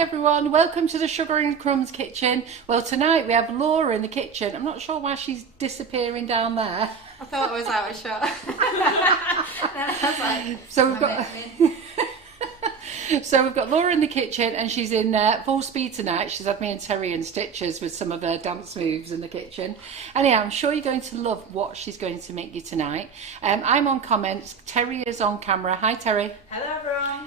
everyone, welcome to the Sugar and Crumbs kitchen. Well, tonight we have Laura in the kitchen. I'm not sure why she's disappearing down there. I thought I was out of shot. I was like, so we've got Laura in the kitchen, and she's in full speed tonight. She's had me and Terry in stitches with some of her dance moves in the kitchen. Anyhow, I'm sure you're going to love what she's going to make you tonight. I'm on comments. Terry is on camera. Hi, Terry. hello everyone.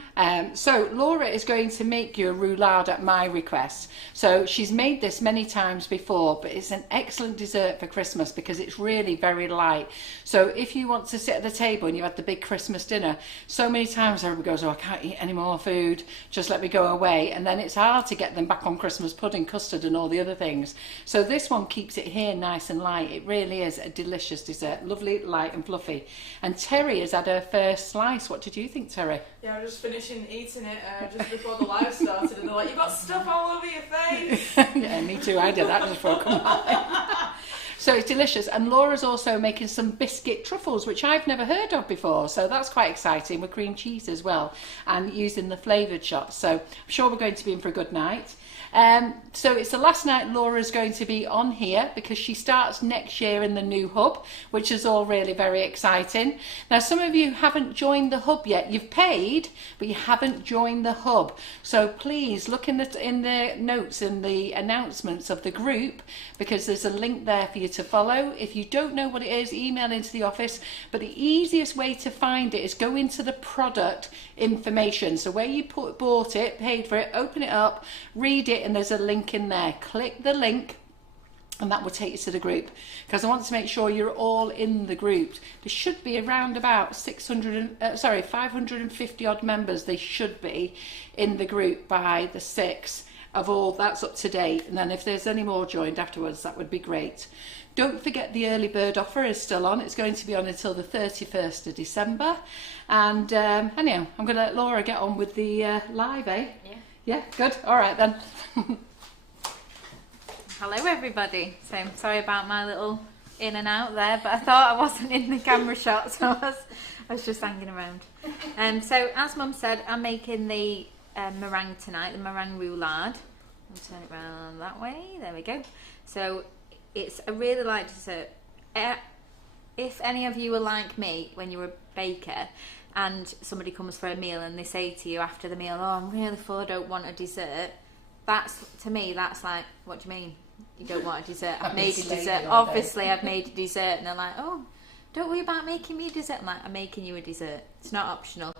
So Laura is going to make you a roulade at my request. So she's made this many times before, but it's an excellent dessert for Christmas because it's really very light. So if you want to sit at the table and you had the big Christmas dinner, so many times everybody goes, oh, I can't eat any more food, just let me go away. And then it's hard to get them back on Christmas pudding, custard and all the other things. So this one keeps it here nice and light. It really is a delicious dessert, lovely, light and fluffy. And Terry has had her first slice. What did you think, Terry? Yeah, I was just finishing eating it just before the live started, and they're like, "You've got stuff all over your face." Yeah, me too. I did that just before I come on. So it's delicious. And Laura's also making some biscuit truffles, which I've never heard of before. So that's quite exciting, with cream cheese as well, and using the flavoured shots. So I'm sure we're going to be in for a good night. So it's the last night Laura's going to be on here because she starts next year in the new hub, which is all really very exciting. Now, some of you haven't joined the hub yet. You've paid, but you haven't joined the hub. So please look in the notes and the announcements of the group, because there's a link there for you to follow. If you don't know what it is, email into the office. But the easiest way to find it is go into the product information. So where you bought it, paid for it, open it up, read it, and there's a link in there. Click the link and that will take you to the group, because I want to make sure you're all in the group. There should be around about 550 odd members. They should be in the group by the 6th of all. That's up to date, and then if there's any more joined afterwards, that would be great. Don't forget the early bird offer is still on. It's going to be on until the 31st of December. And anyhow, I'm going to let Laura get on with the live, eh? Yeah. Yeah, good. All right then. Hello everybody. So I'm sorry about my little in and out there, but I thought I wasn't in the camera shot, so I was just hanging around. So as Mum said, I'm making the meringue tonight, the meringue roulade. I'll turn it around that way. There we go. So it's a really light dessert. If any of you are like me, when you're a baker and somebody comes for a meal and they say to you after the meal, oh, I'm really full, I don't want a dessert. That's, to me, that's like, what do you mean you don't want a dessert? I've made a dessert. Obviously, I've made a dessert. And they're like, oh, don't worry about making me a dessert. I'm like, I'm making you a dessert. It's not optional.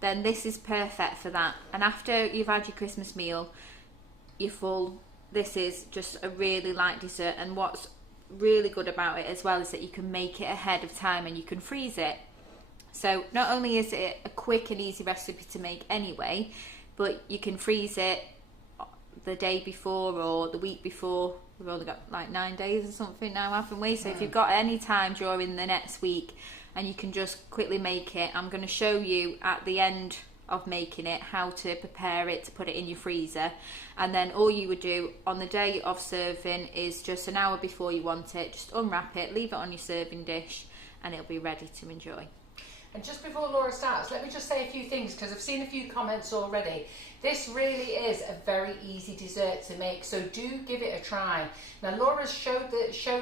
Then this is perfect for that. And after you've had your Christmas meal, you're full. This is just a really light dessert. And what's really good about it as well is that you can make it ahead of time and you can freeze it. So not only is it a quick and easy recipe to make anyway, but you can freeze it the day before or the week before. We've only got like 9 days or something now, haven't we? So if you've got any time during the next week and you can just quickly make it, I'm going to show you at the end of making it how to prepare it to put it in your freezer. And then all you would do on the day of serving is just an hour before you want it, just unwrap it, leave it on your serving dish, and it'll be ready to enjoy. And just before Laura starts, let me just say a few things, because I've seen a few comments already. This really is a very easy dessert to make, so do give it a try. Now, Laura's showed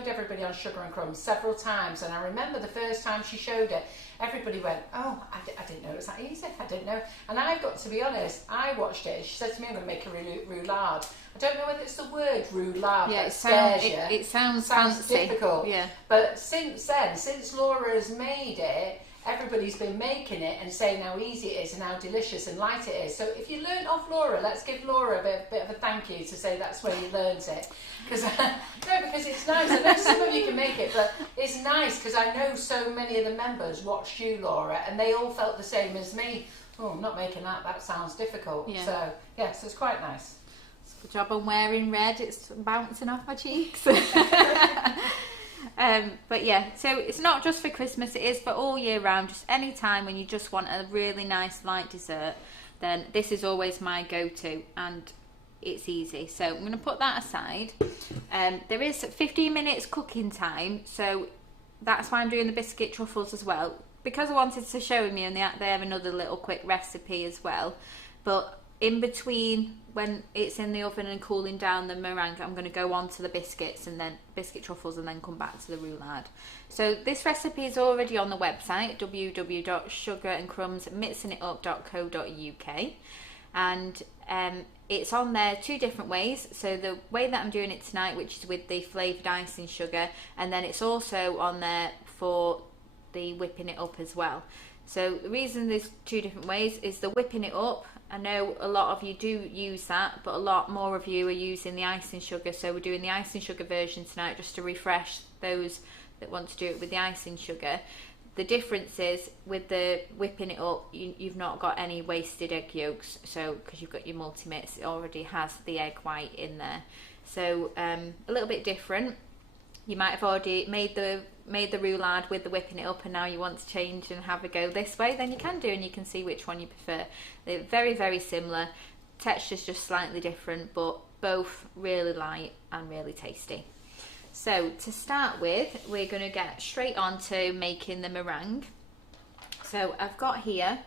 everybody on Sugar and Crumbs several times, and I remember the first time she showed it, everybody went, oh, I didn't know it was that easy, I didn't know. And I've got to be honest, I watched it, and she said to me, I'm going to make a roulade. I don't know whether it's the word roulade that scares you. It sounds fancy. Difficult. Yeah. But since then, since Laura has made it, everybody's been making it and saying how easy it is and how delicious and light it is. So if you learnt off Laura, let's give Laura a bit of a thank you to say that's where you learnt it. Because it's nice. I know some of you can make it, but it's nice because I know so many of the members watched you, Laura, and they all felt the same as me. Oh, I'm not making that. That sounds difficult. Yeah. So, yes, it's quite nice. Good job on wearing red. It's bouncing off my cheeks. But yeah, so it's not just for Christmas, it is for all year round. Just any time when you just want a really nice light dessert, then this is always my go-to, and it's easy. So I'm going to put that aside. There is 15 minutes cooking time, so that's why I'm doing the biscuit truffles as well, because I wanted to show you, and they have another little quick recipe as well. But in between when it's in the oven and cooling down the meringue, I'm going to go on to the biscuits and then biscuit truffles and then come back to the roulade. So this recipe is already on the website www.sugarandcrumbsmixingitup.co.uk, and it's on there 2 different ways. So the way that I'm doing it tonight, which is with the flavoured icing sugar, and then it's also on there for the whipping it up as well. So the reason there's 2 different ways is the whipping it up. I know a lot of you do use that, but a lot more of you are using the icing sugar. So we're doing the icing sugar version tonight just to refresh those that want to do it with the icing sugar. The difference is with the whipping it up, you've not got any wasted egg yolks. So because you've got your multi-mix, it already has the egg white in there. So a little bit different. You might have already made the roulade with the whipping it up, and now you want to change and have a go this way, then you can do, and you can see which one you prefer. They're very, very similar. Texture's just slightly different, but both really light and really tasty. So to start with, we're going to get straight on to making the meringue. So I've got here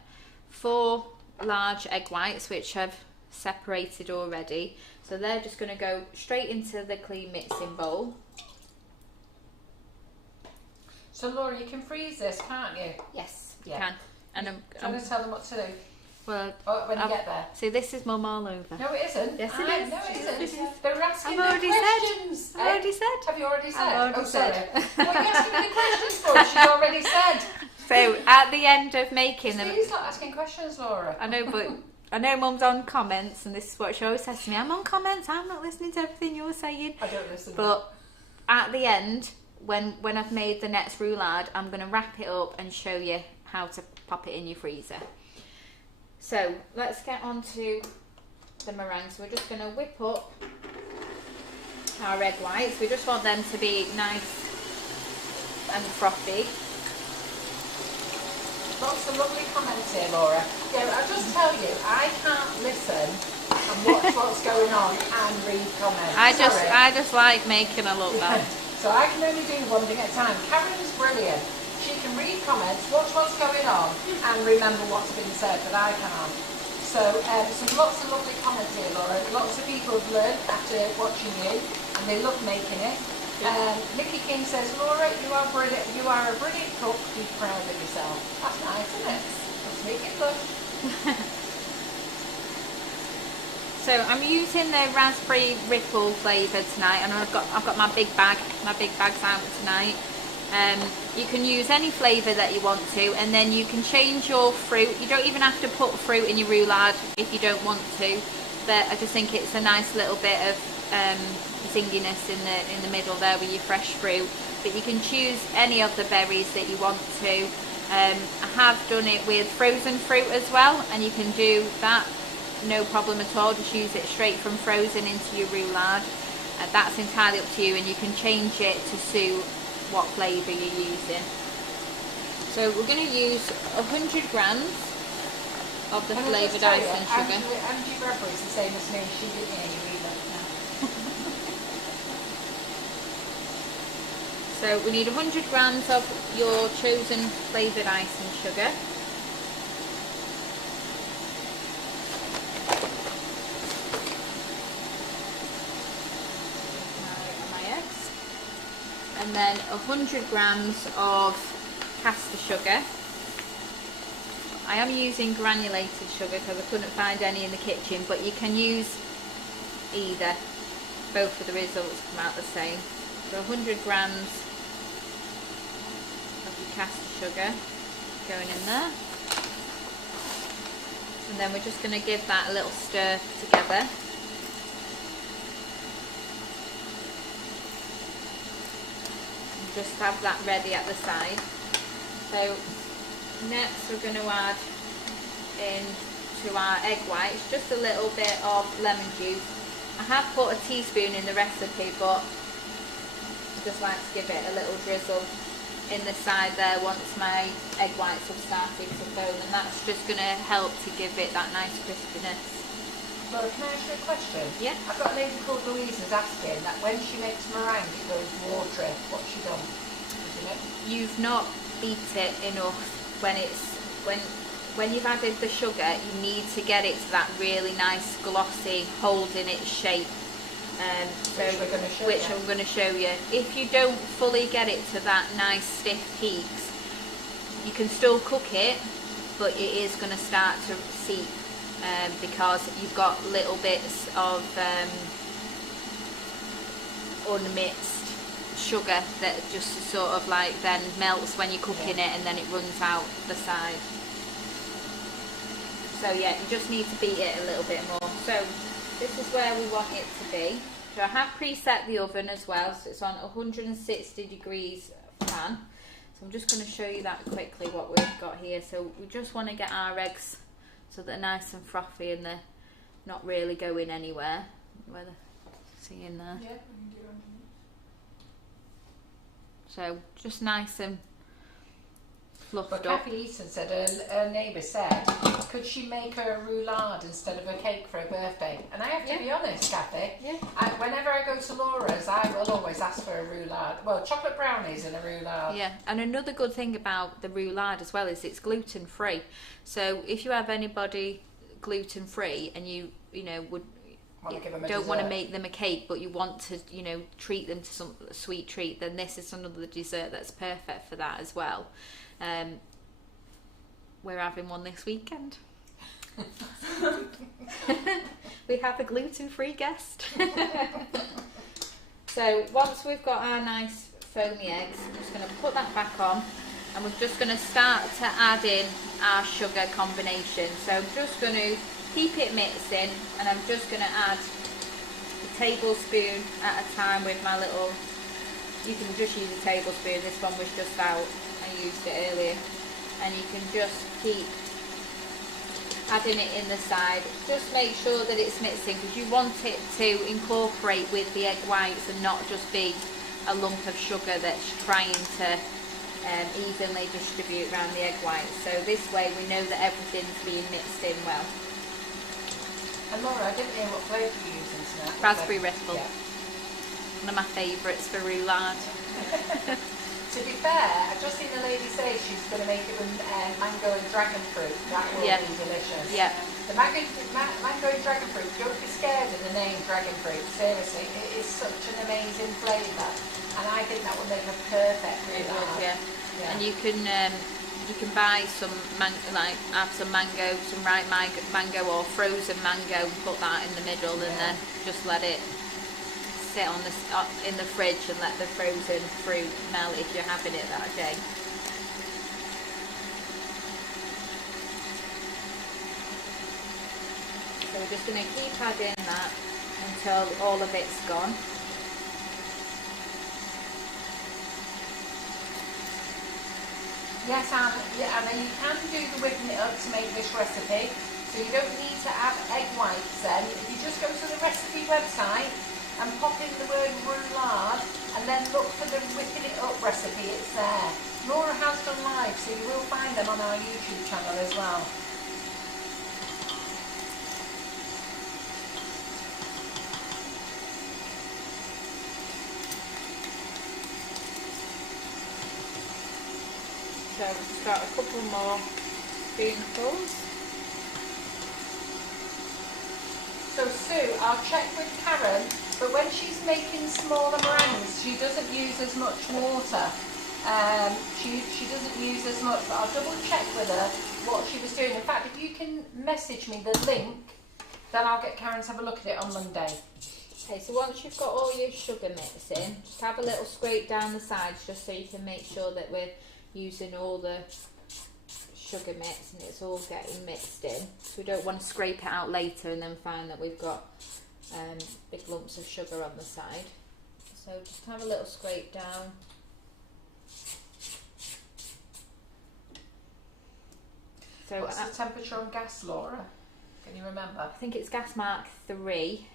4 large egg whites, which I've separated already. So they're just going to go straight into the clean mixing bowl. So Laura, you can freeze this, can't you? Yes, you Yeah. can. And I'm going to tell them what to do. well, When you get there. see, this is mum all over. No, it isn't. Yes, it No, is. it isn't. They were asking I've me already questions. I've already said. Have you already said? I've already oh, sorry. said. What are you asking me the questions for? She's already said. So at the end of making them, Please not asking questions, Laura. I know, but I know mum's on comments, and this is what she always says to me. I'm on comments. I'm not listening to everything you're saying. I don't listen. But at the end, when I've made the next roulade, I'm going to wrap it up and show you how to pop it in your freezer. So let's get on to the meringue. So we're just going to whip up our egg whites. We just want them to be nice and frothy. Lots of lovely comments here, Laura. Yeah, I'll just tell you, I can't listen and watch what's going on and read comments. I Sorry. just like making a look bad. So I can only do one thing at a time. Karen's brilliant. She can read comments, watch what's going on, and remember what's been said, but I can't. So lots of lovely comments here, Laura. Lots of people have learned after watching you, and they love making it. Nikki King says, Laura, you are brilliant. You are a brilliant cook. Be proud of yourself. That's nice, isn't it? Let's make it look. So I'm using the raspberry ripple flavour tonight, and I've got my big bag. My big bag's out tonight. You can use any flavour that you want to, and then you can change your fruit. You don't even have to put fruit in your roulade if you don't want to. But I just think it's a nice little bit of zinginess in the middle there with your fresh fruit. But you can choose any of the berries that you want to. I have done it with frozen fruit as well, and you can do that no problem at all. Just use it straight from frozen into your roulade. That's entirely up to you, and you can change it to suit what flavour you're using. So we're going to use 100 grams of the flavoured icing sugar. Angie Bradbury is the same as me. She didn't hear you either. So we need 100 grams of your chosen flavoured icing sugar. My eggs. And then 100 grams of caster sugar. I am using granulated sugar because I couldn't find any in the kitchen, but you can use either. Both of the results come out the same. So 100 grams of your caster sugar going in there. And then we're just going to give that a little stir together. And just have that ready at the side. So next we're going to add in to our egg whites just a little bit of lemon juice. I have put a teaspoon in the recipe, but I just like to give it a little drizzle in the side there once my egg whites have started to foam, and that's just going to help to give it that nice crispiness. Laura, can I ask you a question? Yeah. I've got a lady called Louise who's asking that when she makes meringue it goes watery. What's she done? Isn't it? You've not beat it enough when when you've added the sugar, you need to get it to that really nice glossy, holding its shape. Which I'm going to show you. If you don't fully get it to that nice stiff peaks, you can still cook it, but it is going to start to seep because you've got little bits of unmixed sugar that just sort of like then melts when you're cooking it, and then it runs out the side. So yeah, you just need to beat it a little bit more. So this is where we want it to be. So I have preset the oven as well, so it's on 160 degrees fan. So I'm just going to show you that quickly, what we've got here. So we just want to get our eggs so they're nice and frothy and they're not really going anywhere. Where they're seeing there. Yeah, we can do it. So just nice and fluffed But up. Kathy Eaton said, her neighbour said, could she make her a roulade instead of a cake for her birthday? And I have to be honest, Kathy, whenever I go to Laura's, I will always ask for a roulade. Well, chocolate brownies and a roulade. Yeah, and another good thing about the roulade as well is it's gluten free. So if you have anybody gluten free and you would don't want to make them a cake, but you want to treat them to some sweet treat, then this is another dessert that's perfect for that as well. We're having one this weekend. We have a gluten-free guest. So once we've got our nice foamy eggs, I'm just going to put that back on, and we're just going to start to add in our sugar combination. So I'm just going to keep it mixing, and I'm just going to add a tablespoon at a time with my little, you can just use a tablespoon, this one was just out, I used it earlier, and you can just keep adding it in the side. Just make sure that it's mixing, because you want it to incorporate with the egg whites and not just be a lump of sugar that's trying to evenly distribute around the egg whites. So this way we know that everything's being mixed in well. And Laura, I didn't hear what flavour you're using tonight. Raspberry Ripple. Yeah. One of my favourites for roulade. To be fair, I've just seen a lady say she's going to make it with mango and dragon fruit. That will be delicious. Yeah. The mango and dragon fruit, don't be scared of the name dragon fruit. Seriously, it is such an amazing flavour, and I think that would make a perfect roulade. Yeah. And you can buy some add some mango, some ripe mango or frozen mango, and put that in the middle, and then just let it sit on in the fridge and let the frozen fruit melt if you're having it that day. So we're just going to keep adding that until all of it's gone. Yes, and then you can do the whipping it up to make this recipe. So you don't need to add egg whites then. If you just go to the recipe website and pop in the word roulade and then look for the whipping it up recipe, it's there. Laura has done live, so you will find them on our YouTube channel as well. So we've got a couple more spoonfuls. So Sue, I'll check with Karen, but when she's making smaller meringues, she doesn't use as much water. She doesn't use as much, but I'll double check with her what she was doing. In fact, if you can message me the link, then I'll get Karen to have a look at it on Monday. Okay, so once you've got all your sugar mix in, just have a little scrape down the sides just so you can make sure that we're using all the sugar mix and it's all getting mixed in. So we don't want to scrape it out later and then find that we've got big lumps of sugar on the side. So just have a little scrape down. So what's the temperature on gas, Laura? Can you remember? I think it's gas mark 3.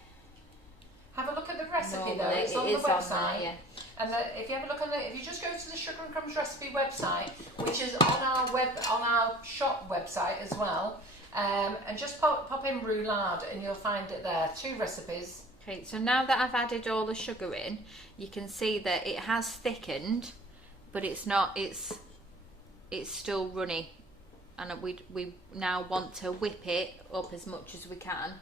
Have a look at the recipe Normally, though, it's on the website. On there, yeah. And if you have a look on if you just go to the Sugar and Crumbs recipe website, which is on our shop website as well, and just pop in roulade and you'll find it there. 2 recipes. Okay, so now that I've added all the sugar in, you can see that it has thickened, but it's not. It's still runny. and we now want to whip it up as much as we can.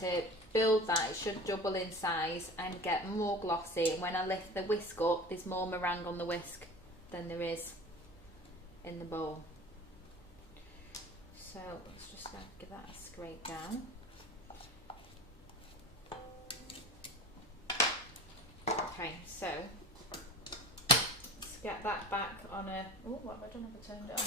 To build that, it should double in size and get more glossy. And when I lift the whisk up, there's more meringue on the whisk than there is in the bowl. So let's just give that a scrape down. Okay, so let's get that back on a. Oh, what have I done? Have I turned it on?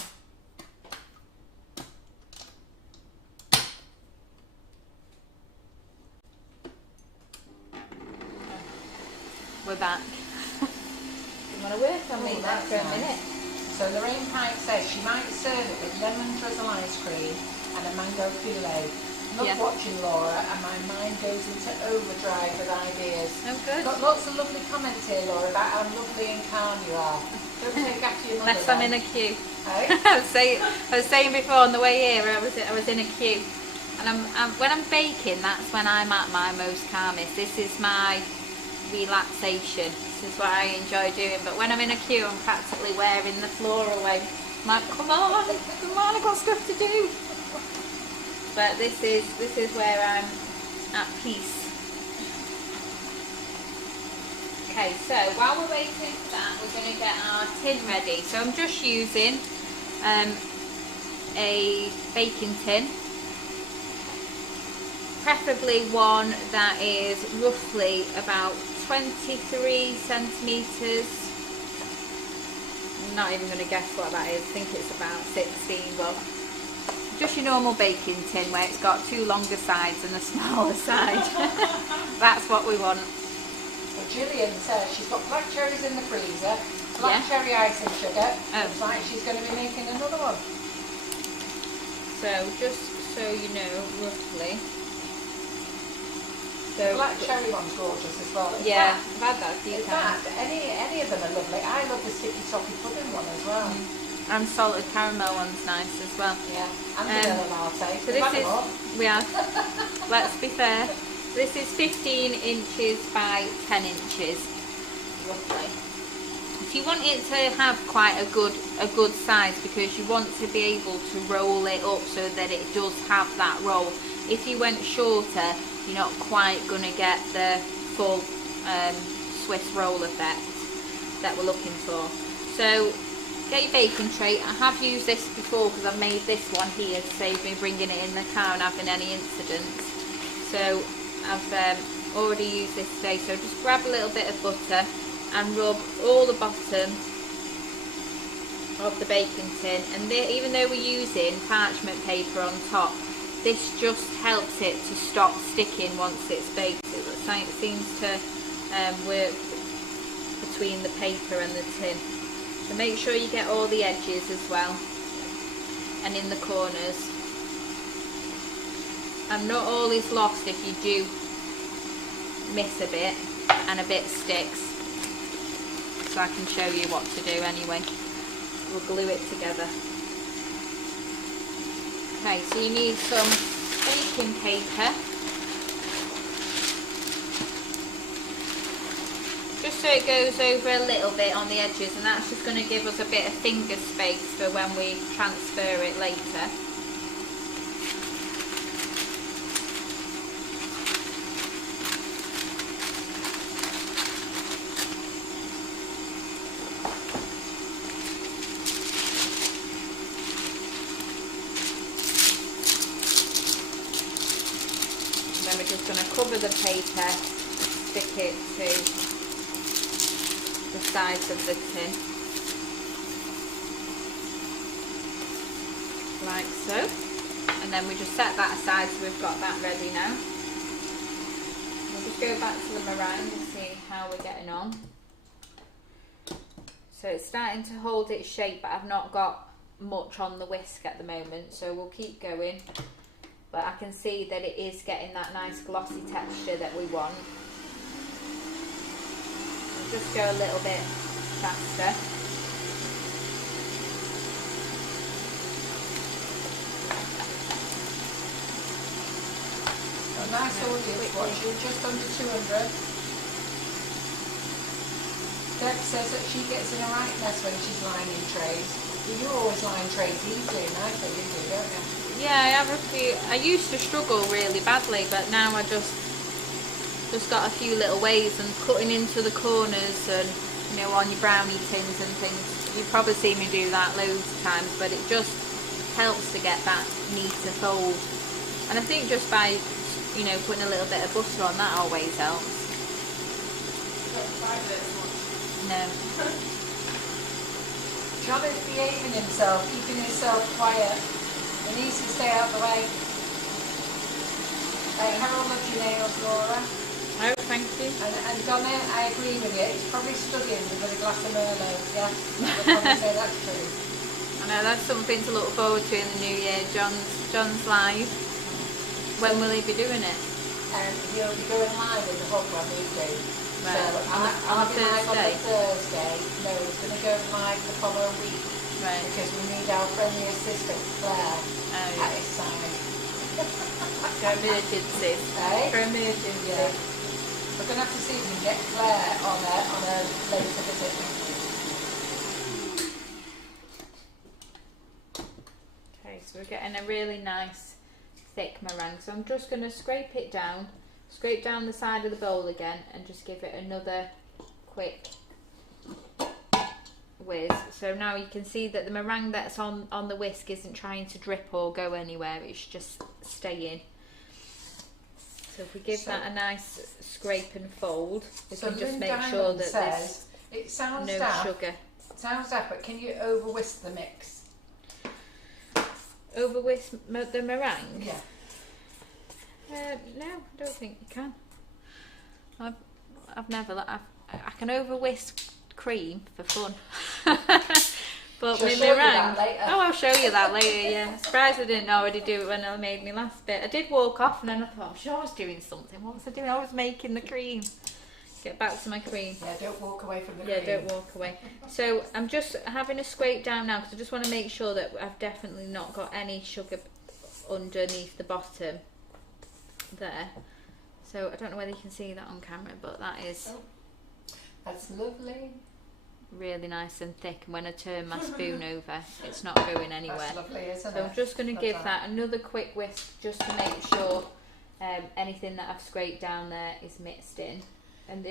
We're back. You want to work on me that for a minute? So Lorraine Pike says she might serve it with lemon drizzle ice cream and a mango filet. Love watching Laura, and my mind goes into overdrive with ideas. Oh, good. Got lots of lovely comments here, Laura, about how lovely and calm you are. Don't take after your mother. Unless I'm in a queue. Hey? I was saying before on the way here, I was in a queue, and when I'm baking, that's when I'm at my most calmest. This is my relaxation. This is what I enjoy doing. But when I'm in a queue, I'm practically wearing the floor away. I'm like, come on, I've got stuff to do. But this is where I'm at peace. Okay, so while we're waiting for that, we're going to get our tin ready. So I'm just using a baking tin, preferably one that is roughly about 23 centimetres. I'm not even going to guess what that is. I think it's about 16, but just your normal baking tin where it's got two longer sides and a smaller side. That's what we want. Well, Gillian says she's got black cherries in the freezer, black cherry ice and sugar. Looks like she's going to be making another one. So just so you know roughly. So black cherry one's gorgeous as well. Yeah, I've had that a few times. Any of them are lovely. I love the sticky toffee pudding one as well. And salted caramel one's nice as well. Yeah, and vanilla latte. So this is, we have, let's be fair, this is 15 inches by 10 inches, roughly. So you want it to have quite a good size, because you want to be able to roll it up so that it does have that roll. If you went shorter, you're not quite going to get the full Swiss roll effect that we're looking for. So get your baking tray. I have used this before because I've made this one here to save me bringing it in the car and having any incidents. So I've already used this today. So just grab a little bit of butter and rub all the bottom of the baking tin. And even though we're using parchment paper on top, this just helps it to stop sticking once it's baked. It seems to work between the paper and the tin. So make sure you get all the edges as well, and in the corners. And not all is lost if you do miss a bit and a bit sticks. So I can show you what to do anyway. We'll glue it together. Okay, so you need some baking paper. Just so it goes over a little bit on the edges, and that's just going to give us a bit of finger space for when we transfer it later. And then we're just going to cover the paper, stick it to the sides of the tin, like so, and then we just set that aside so we've got that ready now. We'll just go back to the meringue and see how we're getting on. So it's starting to hold its shape, but I've not got much on the whisk at the moment, so we'll keep going. But I can see that it is getting that nice glossy texture that we want. Just go a little bit faster. A nice audience watching, just under 200. Deb says that she gets in a right mess when she's lining trays. Well, you always line trays easily and nicely, don't you? Yeah, I have a few. I used to struggle really badly, but now I just got a few little ways, and cutting into the corners and, you know, on your brownie tins and things. You've probably seen me do that loads of times, but it just helps to get that neater fold. And I think just by, you know, putting a little bit of butter on, that always helps. No. John is behaving himself, keeping himself quiet. He needs to stay out of the way. Harold loves your nails, Laura. Oh, thank you. And Donna, I agree with you. He's probably studying with a glass of Merlot. Yes, I would probably say that's true. I know, that's something to look forward to in the new year. John's live. When will he be doing it? He'll be going live in the hub on we do. Right. So on a live on Thursday? the Thursday. No, he's going to go live the following week. Right. Because we need our friendly assistant, Claire, at his side. For emergencies. Eh? For emergencies. Yeah. We're going to have to see if we can get Claire on a later visit. Okay, so we're getting a really nice thick meringue. So I'm just going to scrape down the side of the bowl again, and just give it another quick whiz. So now you can see that the meringue that's on the whisk isn't trying to drip or go anywhere, it's just staying. So if we give that a nice scrape and fold, we can just make sure that there's no sugar. It sounds daft, but can you over whisk the mix? Over whisk the meringue? Yeah. No, I don't think you can. I've never. I can over whisk cream for fun. But She'll my show you meringue. that later. Oh, I'll show you that later. Yeah, I'm surprised I didn't already do it when I made my last bit. I did walk off, and then I thought, I'm sure I was doing something. What was I doing? I was making the cream. Get back to my cream. Yeah, don't walk away from the cream. Yeah, don't walk away. So I'm just having a scrape down now, because I just want to make sure that I've definitely not got any sugar underneath the bottom there. So I don't know whether you can see that on camera, but that is that's lovely. Really nice and thick, and when I turn my spoon over, it's not going anywhere. That's lovely, isn't So it? I'm just going to give that another quick whisk, just to make sure anything that I've scraped down there is mixed in. And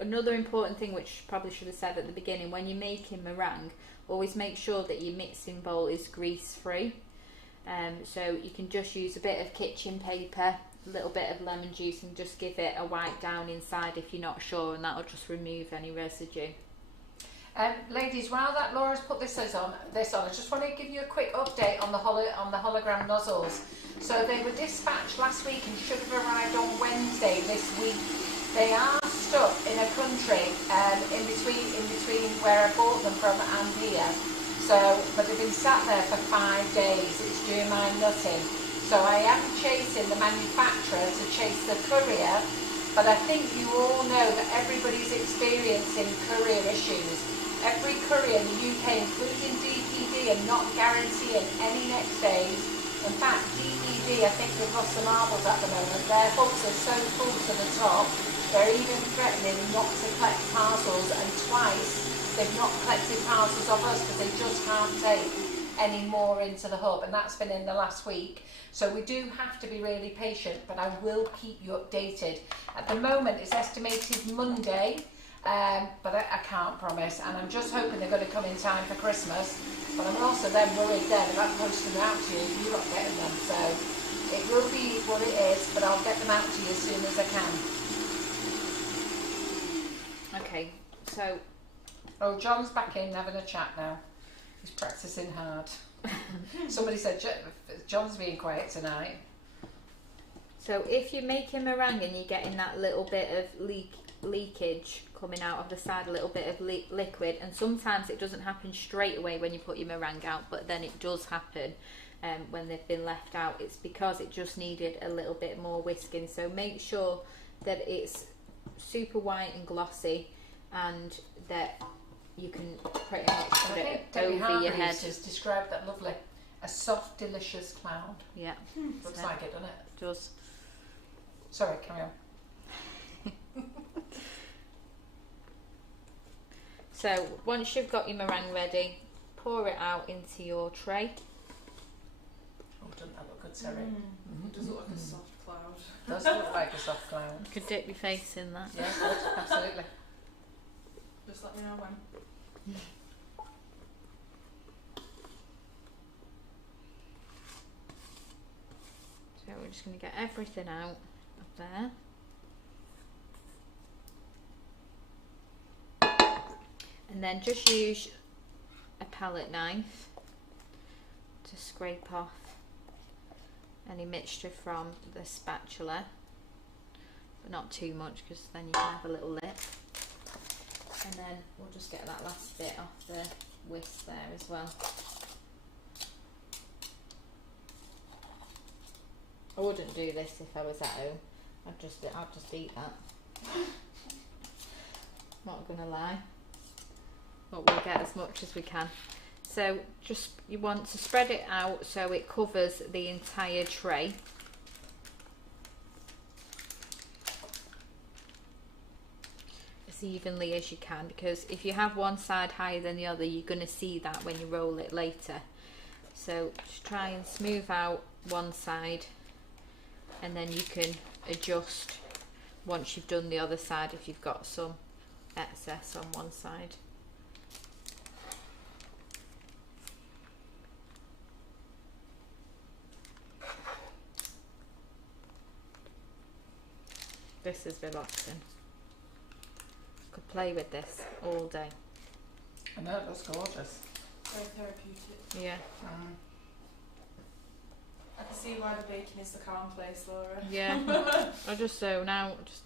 another important thing, which probably should have said at the beginning, when you're making meringue, always make sure that your mixing bowl is grease free. So you can just use a bit of kitchen paper, a little bit of lemon juice, and just give it a wipe down inside if you're not sure, and that'll just remove any residue. Ladies, while that Laura's put this on, I just want to give you a quick update on the hologram nozzles. So they were dispatched last week and should have arrived on Wednesday this week. They are stuck in a country in between where I bought them from and here. So, but they've been sat there for 5 days. It's doing my nutting. So I am chasing the manufacturer to chase the courier. But I think you all know that everybody's experiencing courier issues. Every courier in the UK, including DPD, are not guaranteeing any next days. In fact, DPD, I think they've lost the marbles at the moment. Their hooks are so full to the top, they're even threatening not to collect parcels, and twice they've not collected parcels of us because they just can't take any more into the hub, and that's been in the last week. So we do have to be really patient, but I will keep you updated. At the moment it's estimated Monday, but I can't promise, and I'm just hoping they're going to come in time for Christmas. But I'm also then worried then about posting them out to you if you're not getting them. So it will be what it is, but I'll get them out to you as soon as I can. Okay, so... Oh, John's back in having a chat now. He's practising hard. Somebody said John's being quiet tonight. So if you're making meringue and you're getting that little bit of leakage coming out of the side, a little bit of liquid, and sometimes it doesn't happen straight away when you put your meringue out, but then it does happen when they've been left out, it's because it just needed a little bit more whisking. So make sure that it's super white and glossy, and that you can pretty much put it over your head. Has described that lovely, a soft, delicious cloud. Yeah, looks like it, doesn't it? It does. Sorry, carry on. So once you've got your meringue ready, pour it out into your tray. Oh, doesn't that look good, Terry? It does look like a soft cloud. Does look like a soft cloud. You could dip your face in that. Yeah, good, absolutely. Just let me know when. So we're just going to get everything out of there. And then just use a palette knife to scrape off any mixture from the spatula, but not too much because then you can have a little lip. And then we'll just get that last bit off the whisk there as well. I wouldn't do this if I was at home. I'd just eat that. Not gonna lie. But we'll get as much as we can. So just, you want to spread it out so it covers the entire tray. As evenly as you can, because if you have one side higher than the other, you're going to see that when you roll it later. So just try and smooth out one side, and then you can adjust once you've done the other side if you've got some excess on one side. This is relaxing. Could play with this all day. I know, it looks gorgeous. Very therapeutic. Yeah. I can see why the baking is the calm place, Laura. Yeah. I just zone out just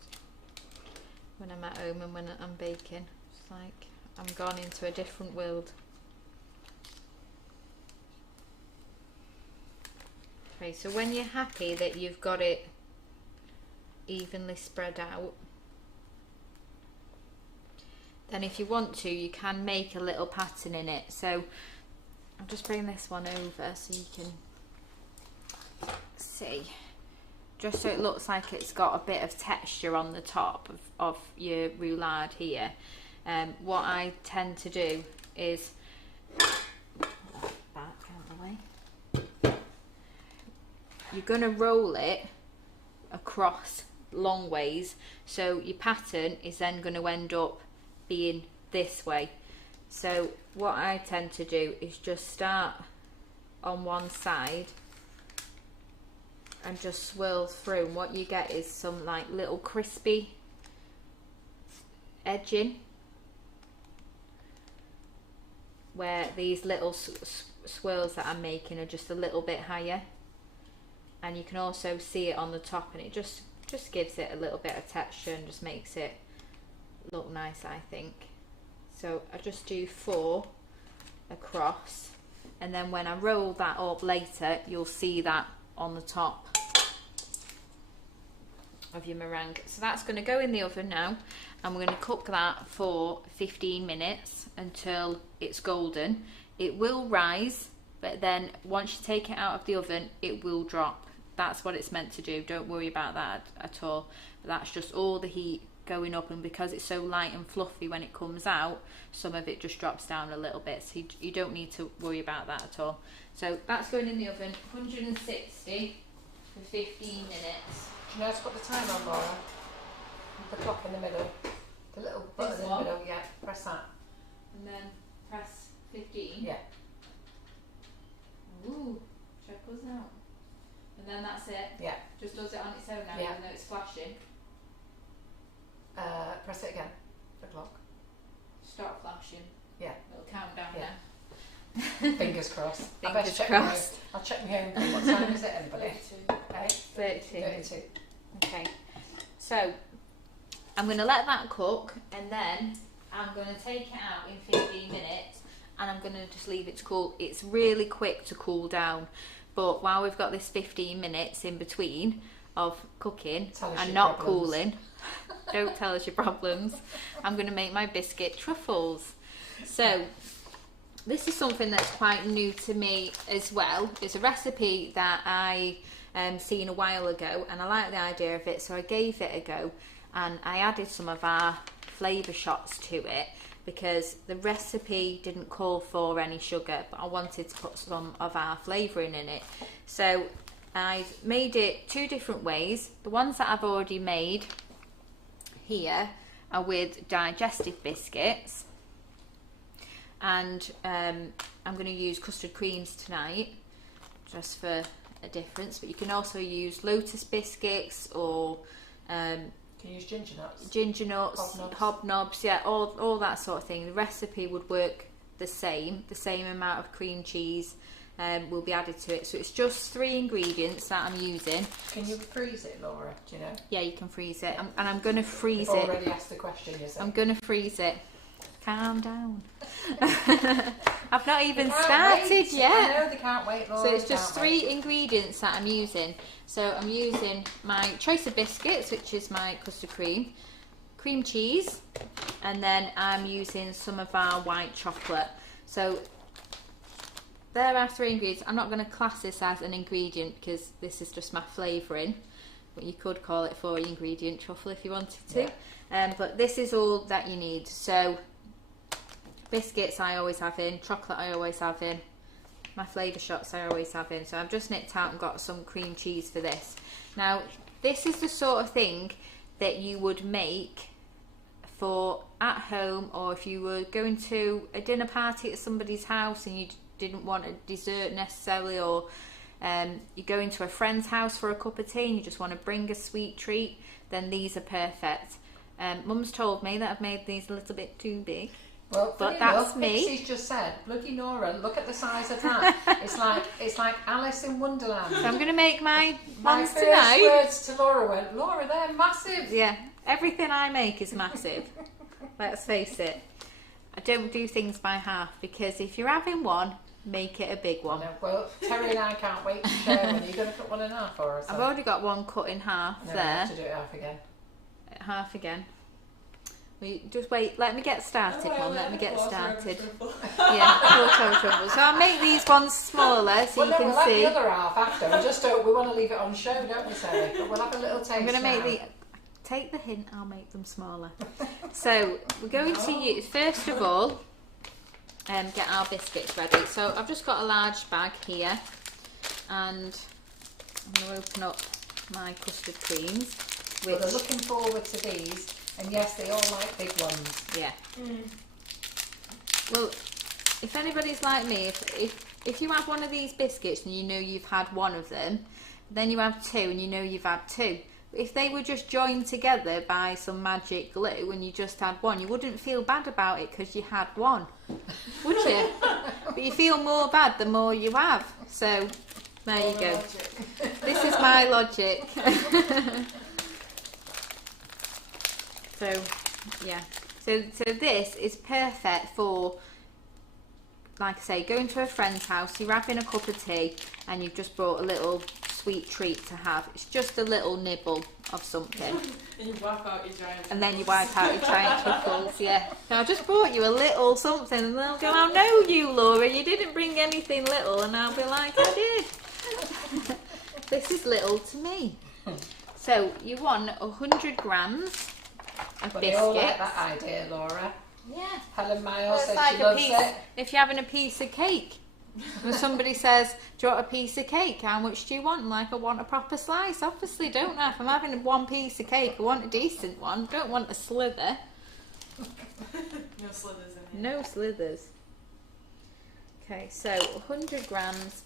when I'm at home and when I'm baking. It's like I'm gone into a different world. Okay, so when you're happy that you've got it evenly spread out, then if you want to, you can make a little pattern in it. So I'll just bring this one over so you can see, just so it looks like it's got a bit of texture on the top of your roulade here. What I tend to do is back out of the way. You're going to roll it across long ways, so your pattern is then going to end up being this way. So what I tend to do is just start on one side and just swirl through, and what you get is some like little crispy edging where these little swirls that I'm making are just a little bit higher, and you can also see it on the top, and it just gives it a little bit of texture and just makes it look nice, I think. So I just do 4 across, and then when I roll that up later, you'll see that on the top of your meringue. So that's going to go in the oven now, and we're going to cook that for 15 minutes until it's golden. It will rise, but then once you take it out of the oven, it will drop. That's what it's meant to do. Don't worry about that at all. But that's just all the heat going up, and because it's so light and fluffy when it comes out, some of it just drops down a little bit, so you don't need to worry about that at all. So that's going in the oven, 160 for 15 minutes. Do you know how to put the time on, Laura? The clock in the middle. The little button in the middle, yeah. Press that. And then press 15. Yeah. Ooh, check us out. And then that's it. Yeah. Just does it on its own now, Yeah. even though it's flashing. Press it again. The clock. Start flashing. Yeah. It'll count down Yeah. now. Fingers crossed. I Fingers best check crossed. I'll check my own. What time is it, everybody? 32. 32. Okay. So I'm going to let that cook, and then I'm going to take it out in 15 minutes, and I'm going to just leave it to cool. It's really quick to cool down, but while we've got this 15 minutes in between of cooking and not cooling, don't tell us your problems, I'm going to make my biscuit truffles. So this is something that's quite new to me as well. It's a recipe that I seen a while ago, and I like the idea of it, so I gave it a go, and I added some of our flavour shots to it because the recipe didn't call for any sugar, but I wanted to put some of our flavouring in it. So I've made it 2 different ways. The ones that I've already made here are with digestive biscuits, and I'm going to use custard creams tonight just for a difference, but you can also use lotus biscuits or can you use ginger nuts, hobnobs, yeah, all that sort of thing. The recipe would work the same amount of cream cheese will be added to it. So it's just 3 ingredients that I'm using. Can you freeze it, Laura? Do you know? Yeah, you can freeze it. And I'm going to freeze it. I've already asked the question, you said. I'm going to freeze it. Calm down. I've not even started yet. I know they can't wait, Laura. So it's just 3 ingredients that I'm using. So I'm using my choice of biscuits, which is my custard cream cheese, and then I'm using some of our white chocolate. So there are 3 ingredients. I'm not going to class this as an ingredient because this is just my flavouring, but you could call it 4 ingredient truffle if you wanted to. Yeah. But this is all that you need. So biscuits I always have in, chocolate I always have in, my flavour shots I always have in. So I've just nipped out and got some cream cheese for this. Now this is the sort of thing that you would make for at home, or if you were going to a dinner party at somebody's house and you didn't want a dessert necessarily, or you're going to a friend's house for a cup of tea and you just want to bring a sweet treat, then these are perfect. Mum's told me that I've made these a little bit too big. Well, but that's me. Pixie's just said, bloody Nora, look at the size of that. it's like Alice in Wonderland. So I'm going to make my ones tonight. My first words to Laura went, Laura, they're massive. Yeah, everything I make is massive. Let's face it. I don't do things by half, because if you're having one, make it a big one. No, well, Terry and I can't wait to share one. Are you going to cut one in half for us? I've already got one cut in half there. I have to do it half again. Half again. Just wait, let me get started, Mum. Let me get started. Yeah, trouble. So I'll make these ones smaller so you can we'll see. Have the other half after. We want to leave it on show, don't we, Sarah? But we'll have a little taste. I'm going to take the hint. I'll make them smaller. So we're going to use, first of all, get our biscuits ready. So I've just got a large bag here, and I'm going to open up my custard creams. Well, they're looking forward to these. And yes, they all like big ones. Yeah. Well, if anybody's like me, if you have one of these biscuits and you know you've had one of them, then you have 2 and you know you've had 2. If they were just joined together by some magic glue and you just had one, you wouldn't feel bad about it because you had one, would you? But you feel more bad the more you have. So there you go. This is my logic. So, yeah. So this is perfect for, like I say, going to a friend's house, you're having a cup of tea, and you've just brought a little sweet treat to have. It's just a little nibble of something. And you wipe out your giant truffles. And then you wipe out your giant truffles, yeah. Now, I just brought you a little something, and they'll go, oh no, you, Laura, you didn't bring anything little. And I'll be like, I did. This is little to me. So, you want 100 grams. But they all like that idea, Laura. Yeah. Helen Miles says she loves it. If you're having a piece of cake, when somebody says, do you want a piece of cake? How much do you want? Like, I want a proper slice. Obviously, don't I? If I'm having one piece of cake, I want a decent one. I don't want a slither. No slithers in here. No slithers. Okay, so 100 grams.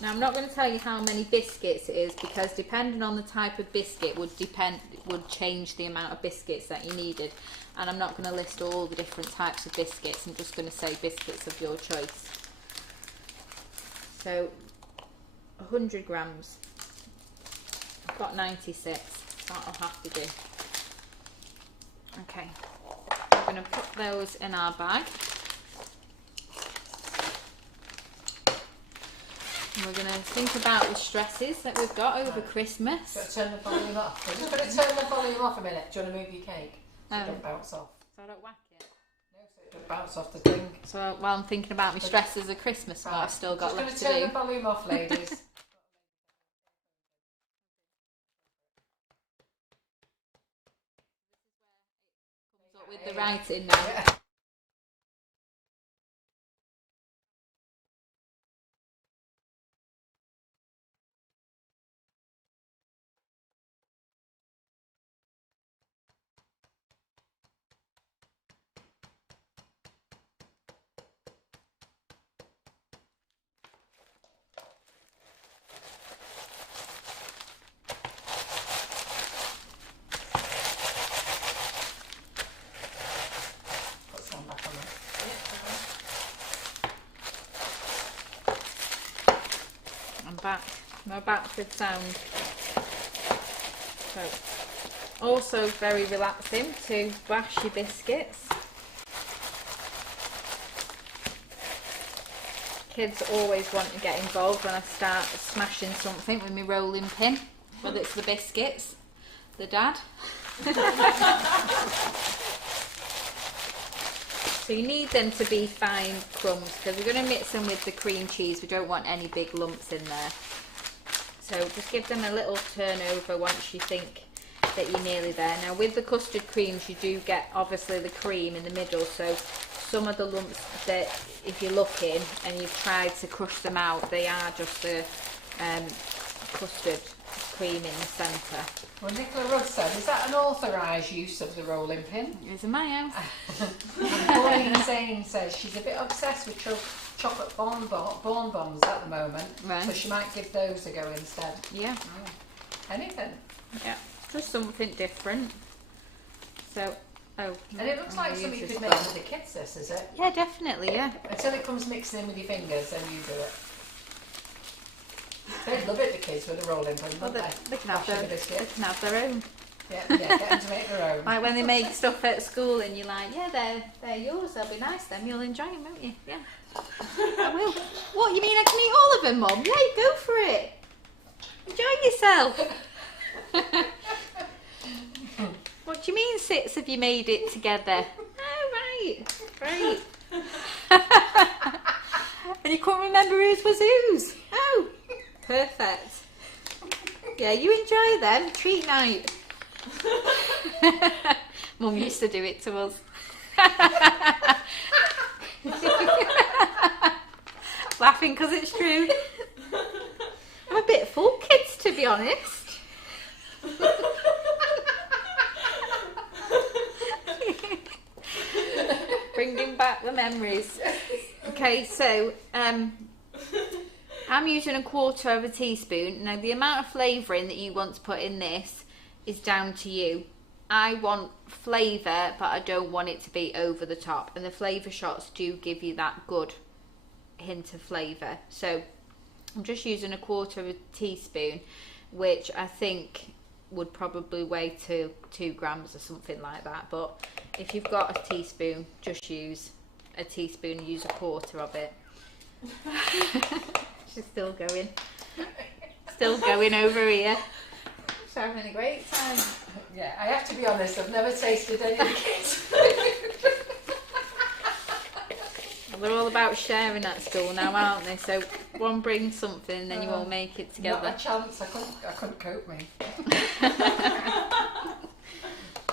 Now, I'm not going to tell you how many biscuits it is, because depending on the type of biscuit would change the amount of biscuits that you needed. And I'm not going to list all the different types of biscuits. I'm just going to say biscuits of your choice. So 100 grams. I've got 96. That'll have to do. Okay. I'm going to put those in our bag. And we're going to think about the stresses that we've got over Christmas. Got to turn the volume off. We're just going to turn the volume off a minute. Do you want to move your cake? So it don't bounce off. So I don't whack it? No, so it don't bounce off the thing. So while I'm thinking about my stresses of Christmas, what I've still got left to do. Just going to turn the volume off, ladies. Comes up with the writing now. Yeah. I'm back. We're back with sound. So, also very relaxing to bash your biscuits. Kids always want to get involved when I start smashing something with my rolling pin, whether it's the biscuits, the dad. So you need them to be fine crumbs because we're going to mix them with the cream cheese. We don't want any big lumps in there. So just give them a little turn over once you think that you're nearly there. Now with the custard creams you do get obviously the cream in the middle, so some of the lumps that if you're looking and you've tried to crush them out, they are just the custard cream in the centre. Well, Nicola Rudd said, is that an authorised use of the rolling pin? It's in my house. Pauline Zane says she's a bit obsessed with chocolate bonbons at the moment, Right. so she might give those a go instead. Yeah. Anything. Yeah. Just something different. So, And it looks like something you could make with the kids, this, is it? yeah, definitely, yeah. Until it comes mixing in with your fingers, then you do it. They'd love it, the kids, with a rolling pin, Well, wouldn't they? they can have Bashing the they biscuit. can have their own. Yeah, get them to make their own. Like when they make stuff at school and you're like, yeah, they're yours, they'll be nice then, you'll enjoy them, won't you? Yeah. I will. What, you mean I can eat all of them, Mum? Yeah, go for it. Enjoy yourself. What do you mean 6 of you made it together? Oh, right. And you couldn't remember whose was whose? Oh, perfect. Yeah, you enjoy them. Treat night. Mum used to do it to us. Laughing because it's true. I'm a bit full, kids, to be honest. Bringing back the memories. Okay, so I'm using 1/4 of a teaspoon. Now the amount of flavouring that you want to put in this is down to you. I want flavour, but I don't want it to be over the top. And the flavour shots do give you that good hint of flavour. So I'm just using 1/4 of a teaspoon, which I think would probably weigh to 2 grams or something like that. But if you've got a teaspoon, just use a teaspoon and use 1/4 of it. She's still going. Still going over here. She's having a great time. Yeah, I have to be honest, I've never tasted any of the kids. They're all about sharing at school now, aren't they? So one brings something and then you all make it together. Not a chance, I couldn't cope me.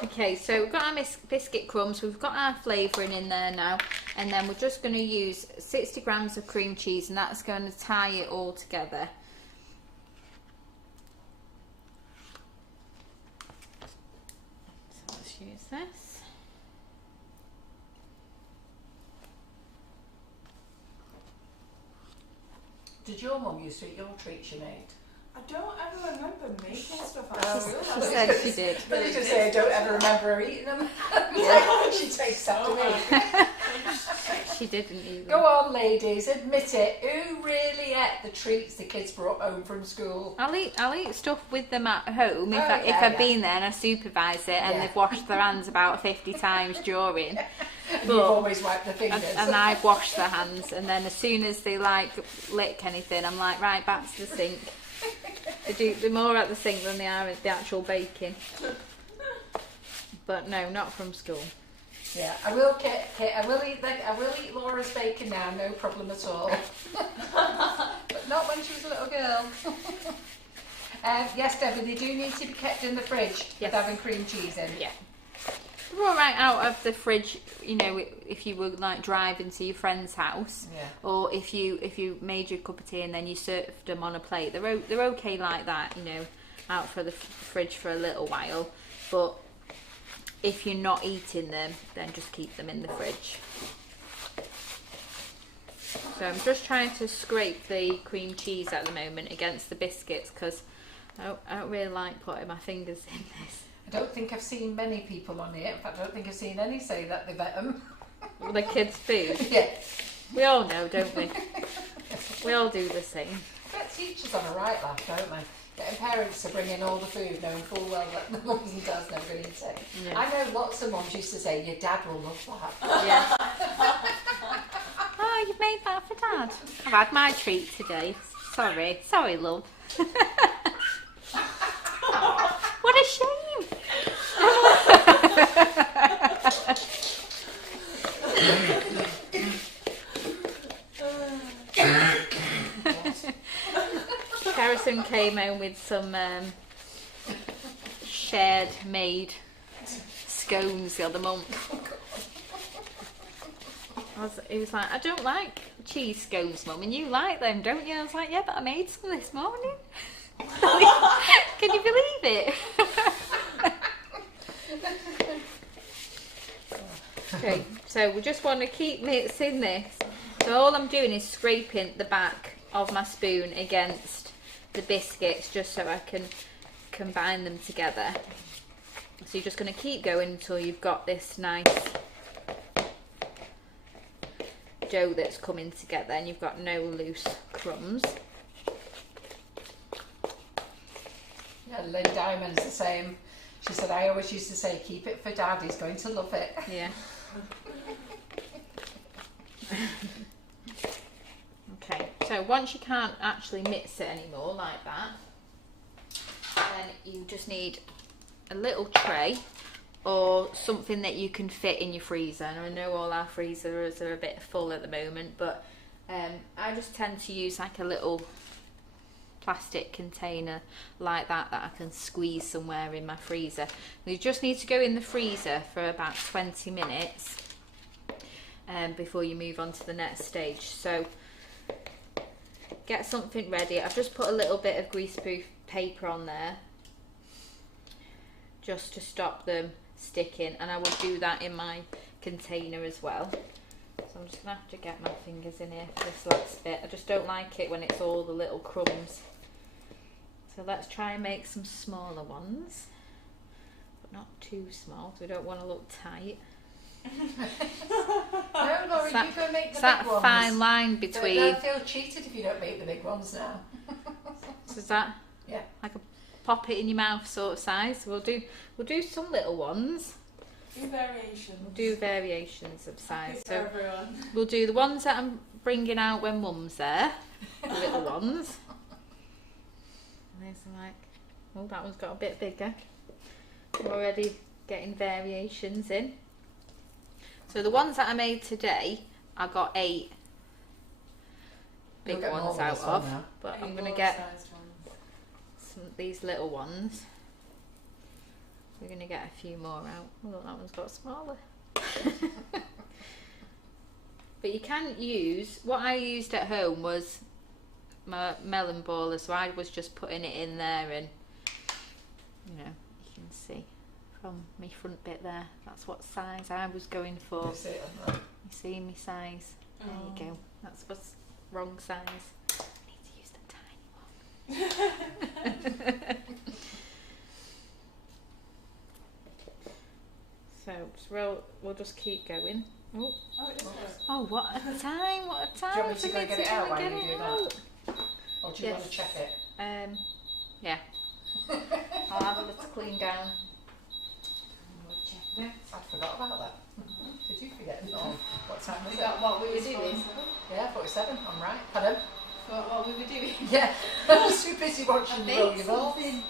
Okay, so we've got our biscuit crumbs, we've got our flavouring in there now, and then we're just going to use 60 grams of cream cheese, and that's going to tie it all together. So let's use this. Did your mum used to eat your treats you made? I don't ever remember making stuff Oh, She said she did. I was going to say, I don't ever remember her eating them. She takes after me. She didn't either. Go on, ladies, admit it. Who really ate the treats the kids brought home from school? I'll eat stuff with them at home if I've been there and I supervise it and they've washed their hands about 50 times during. And you've always wiped the fingers. And I've washed their hands, and then as soon as they like lick anything, I'm like, right, back to the sink. They're more at the sink than they are at the actual baking. But no, not from school. Yeah, I will, Kit. I will eat Laura's bacon now, no problem at all. But not when she was a little girl. Yes, Debbie, they do need to be kept in the fridge with having cream cheese in. Yeah. They're all right out of the fridge, you know, if you were like driving to your friend's house, or if you made your cup of tea and then you served them on a plate. They're okay like that, you know, out for the fridge for a little while. But if you're not eating them, then just keep them in the fridge. So I'm just trying to scrape the cream cheese at the moment against the biscuits because I don't really like putting my fingers in this. I don't think I've seen many people on here. In fact, I don't think I've seen any say that they've ate them. The kids' food. Yeah. We all know, don't we? We all do the same. But teachers on a right laugh, don't they? Getting parents to bring in all the food, knowing full well that the mums and dads never going to eat it. Yeah. I know lots of mums used to say, your dad will love that. Yeah. Oh, you've made that for Dad. I've had my treat today. Sorry, love. What a shame. Harrison came home with some shared made scones the other month. He was like, I don't like cheese scones, Mum, and you like them, don't you? I was like, yeah, but I made some this morning. Can you believe it? Okay, so we just want to keep mixing this. So all I'm doing is scraping the back of my spoon against the biscuits just so I can combine them together. So you're just going to keep going until you've got this nice dough that's coming together and you've got no loose crumbs. Yeah, Lynn Diamond's the same. She said, I always used to say, keep it for Dad, he's going to love it. Yeah. Okay, so once you can't actually mix it anymore like that, then you just need a little tray or something that you can fit in your freezer. And I know all our freezers are a bit full at the moment, but I just tend to use like a little plastic container like that I can squeeze somewhere in my freezer. You just need to go in the freezer for about 20 minutes before you move on to the next stage. So get something ready. I've just put a little bit of greaseproof paper on there just to stop them sticking, and I will do that in my container as well. So I'm just going to have to get my fingers in here for this last bit. I just don't like it when it's all the little crumbs. So let's try and make some smaller ones, but not too small, so we don't want to look tight. No, Laurie, you go make the big ones. It's that fine line between... Don't feel cheated if you don't make the big ones now. So is that like a pop it in your mouth sort of size? So we'll do some little ones. Do variations. We'll do variations of size. So everyone. we'll do the ones that I'm bringing out when Mum's there, the little ones. And there's like, oh, that one's got a bit bigger. We're already getting variations in. So the ones that I made today, I got 8 big ones out of, but I'm going to get some of these little ones. We're going to get a few more out. Oh, that one's got smaller. But you can use, what I used at home was my melon baller, so I was just putting it in there, and you know, you can see from my front bit there, that's what size I was going for. You see it, right? You see my size? There you go. That's what's wrong size. I need to use the tiny one. So we'll just keep going. Oh, oh, what a time! What a time! Do you want me to go get it out while you do that? out. Or do you want to check it? Yeah. I'll have a little clean down. I forgot about that. Did you forget? No. What time was it? What we were doing? Yeah, 47. I'm right. Pardon? What we were doing? Yeah. I was too busy watching the Roll Your Balls. Eh?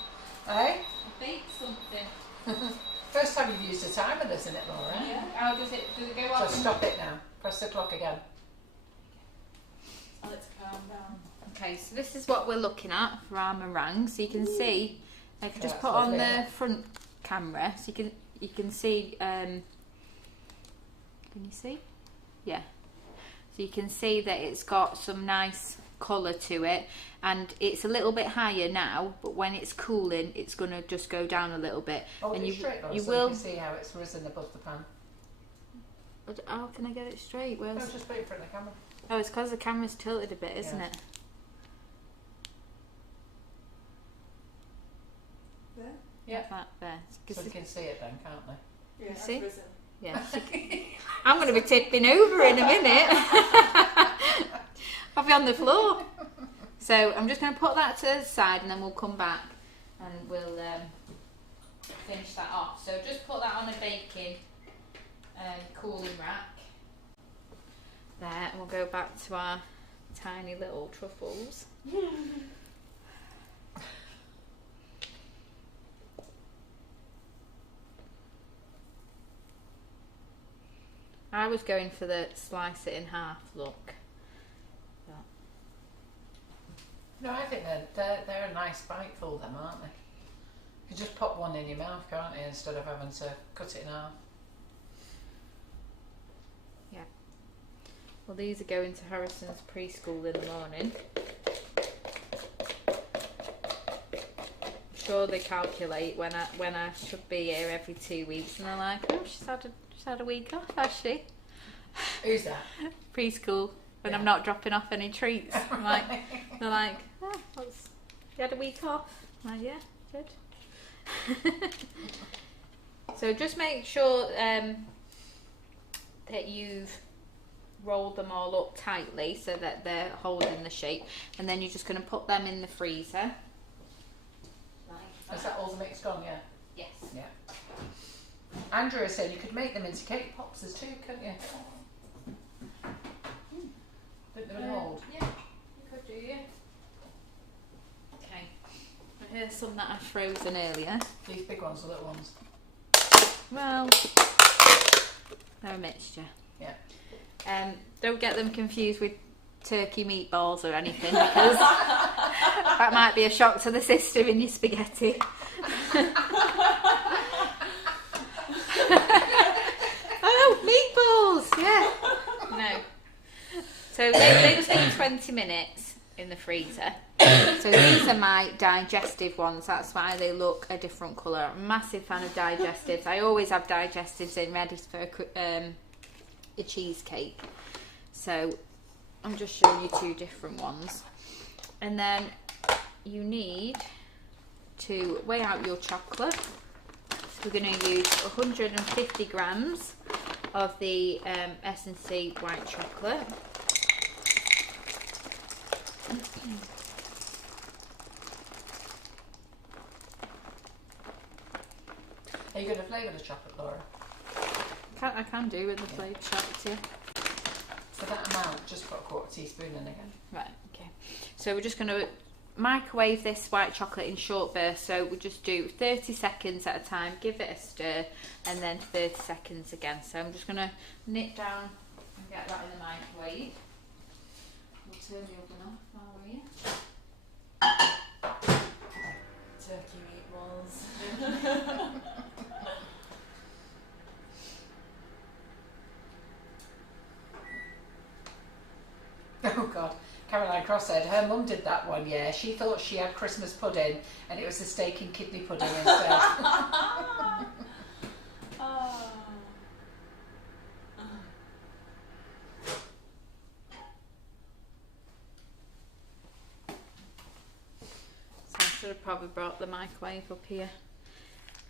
I baked something. First time you've used a timer, isn't it, Laura? Yeah. How does it go up? So stop it now. Press the clock again. Oh, let's calm down. Okay, so this is what we're looking at for our meringue. So you can see, I can just Yeah, put it's on lovely, the isn't it? front camera, so you can see. Can you see? Yeah. So you can see that it's got some nice colour to it, and it's a little bit higher now, but when it's cooling, it's going to just go down a little bit. Hold and it you straight, though, you so will. you can see how it's risen above the pan. How can I get it straight? No, Where's... just put it in front of the camera. Oh, it's because the camera's tilted a bit, isn't Yeah. it? There? Yeah. That there. So you can see it then, can't they? Yeah, see? that's risen. Yeah. I'm going to be tipping over in a minute. I'll be on the floor. So I'm just going to put that to the side and then we'll come back and we'll finish that off. So just put that on a baking cooling rack. There, and we'll go back to our tiny little truffles. I was going for the slice it in half look. But No, I think they're a nice biteful, them, aren't they? You just pop one in your mouth, can't you, instead of having to cut it in half. yeah. Well, these are going to Harrison's preschool in the morning. I'm sure they calculate when I should be here every 2 weeks, and they're like, oh, she's had a week off, has she? Who's that? Preschool, when Yeah. I'm not dropping off any treats. I'm like, they're like, oh, you had a week off? I'm like, yeah, did. So just make sure that you've rolled them all up tightly so that they're holding the shape, and then you're just going to put them in the freezer. Like Is that all the mix gone, yeah? Yes. Yeah. Andrew said you could make them into cake pops too, couldn't you? Think they would hold? Yeah, you could do, yeah. Okay. Here's some that I frozen earlier. These big ones, the little ones. Well, they're a mixture. Yeah. Don't get them confused with turkey meatballs or anything, because that might be a shock to the system in your spaghetti. Oh, meatballs! Yeah. No. So they just need 20 minutes in the freezer. So these are my digestive ones. That's why they look a different colour. I'm a massive fan of digestives. I always have digestives in ready for a cheesecake. So I'm just showing you two different ones. And then you need to weigh out your chocolate. So we're going to use 150 grams of the S&C white chocolate. Are you going to flavour the chocolate, Laura? I can do with the flavoured chocolates, yeah. For that amount, just put a quarter teaspoon in again. Right, okay. So we're just going to microwave this white chocolate in short bursts. So we just do 30 seconds at a time, give it a stir, and then 30 seconds again. So I'm just going to nip down and get that in the microwave. We'll turn the oven off while we're here. Turkey meatballs. Oh God. Caroline Cross said her mum did that one year. She thought she had Christmas pudding and it was a steak and kidney pudding instead. Oh. So I should have probably brought the microwave up here.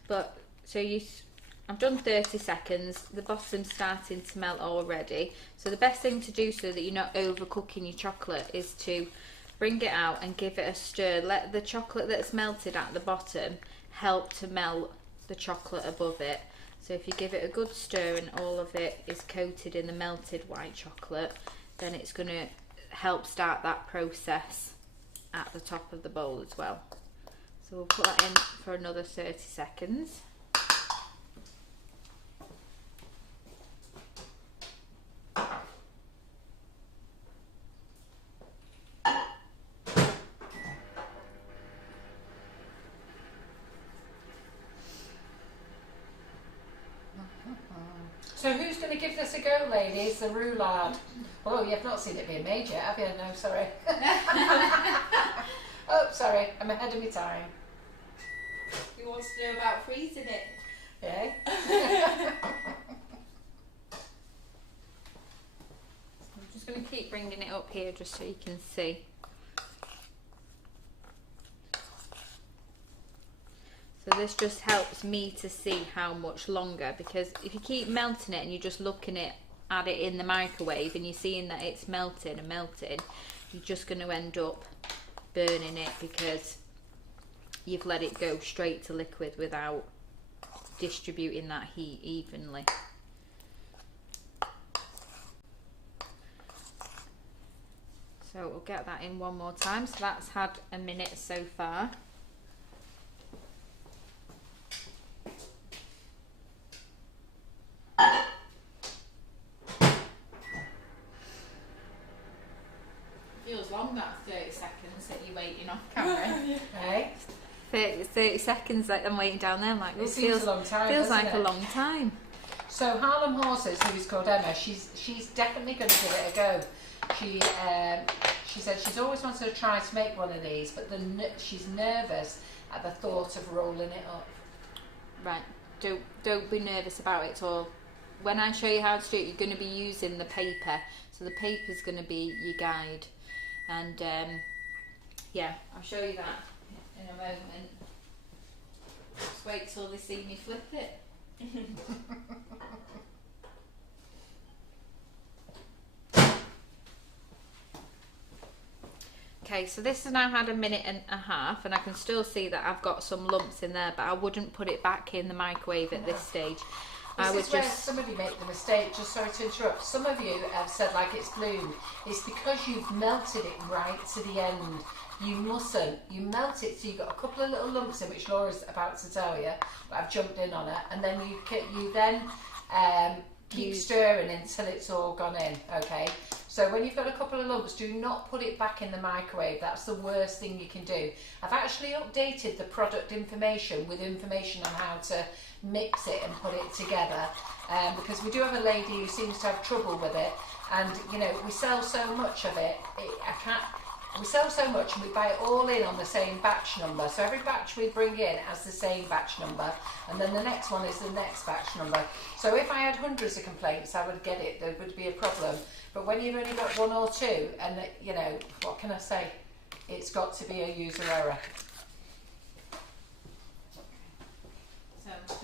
But, I've done 30 seconds, the bottom's starting to melt already. So the best thing to do so that you're not overcooking your chocolate is to bring it out and give it a stir. Let the chocolate that's melted at the bottom help to melt the chocolate above it. So if you give it a good stir and all of it is coated in the melted white chocolate, then it's going to help start that process at the top of the bowl as well. So we'll put that in for another 30 seconds. So who's going to give this a go, ladies? The roulade. Oh, you've not seen it being made yet, have you? No, sorry. Oh, sorry. I'm ahead of my time. Who wants to know about freezing it? Yeah. I'm just going to keep bringing it up here just so you can see. So this just helps me to see how much longer, because if you keep melting it and you're just looking at it in the microwave and you're seeing that it's melting and melting, you're just going to end up burning it because you've let it go straight to liquid without distributing that heat evenly. So we'll get that in one more time. So that's had a minute so far. Feels long, that 30 seconds that you're waiting off camera. Hey? 30 seconds that I'm waiting down there. I'm like, It seems a long time, feels doesn't like it? a long time. So Harlem Horses, who is called Emma, she's definitely going to give it a go. She said she's always wanted to try to make one of these, but she's nervous at the thought of rolling it up. Right, don't be nervous about it at all. When I show you how to do it, you're going to be using the paper. So the paper's going to be your guide. And yeah, I'll show you that in a moment. Just wait till they see me flip it. Okay, so this has now had a minute and a half, and I can still see that I've got some lumps in there, but I wouldn't put it back in the microwave at this stage. This is where some of you make the mistake, just sorry to interrupt, some of you have said like it's bloomed. It's because you've melted it right to the end. You mustn't. You melt it so you've got a couple of little lumps in, which Laura's about to tell you, but I've jumped in on it, and then you then keep stirring until it's all gone in, okay? So when you've got a couple of lumps, do not put it back in the microwave. That's the worst thing you can do. I've actually updated the product information with information on how to mix it and put it together, because we do have a lady who seems to have trouble with it, and you know, we sell so much of it, we sell so much and we buy it all in on the same batch number. So every batch we bring in has the same batch number, and then the next one is the next batch number. So if I had hundreds of complaints, I would get it, there would be a problem. But when you've only got one or two, and you know, what can I say? It's got to be a user error. So I'm just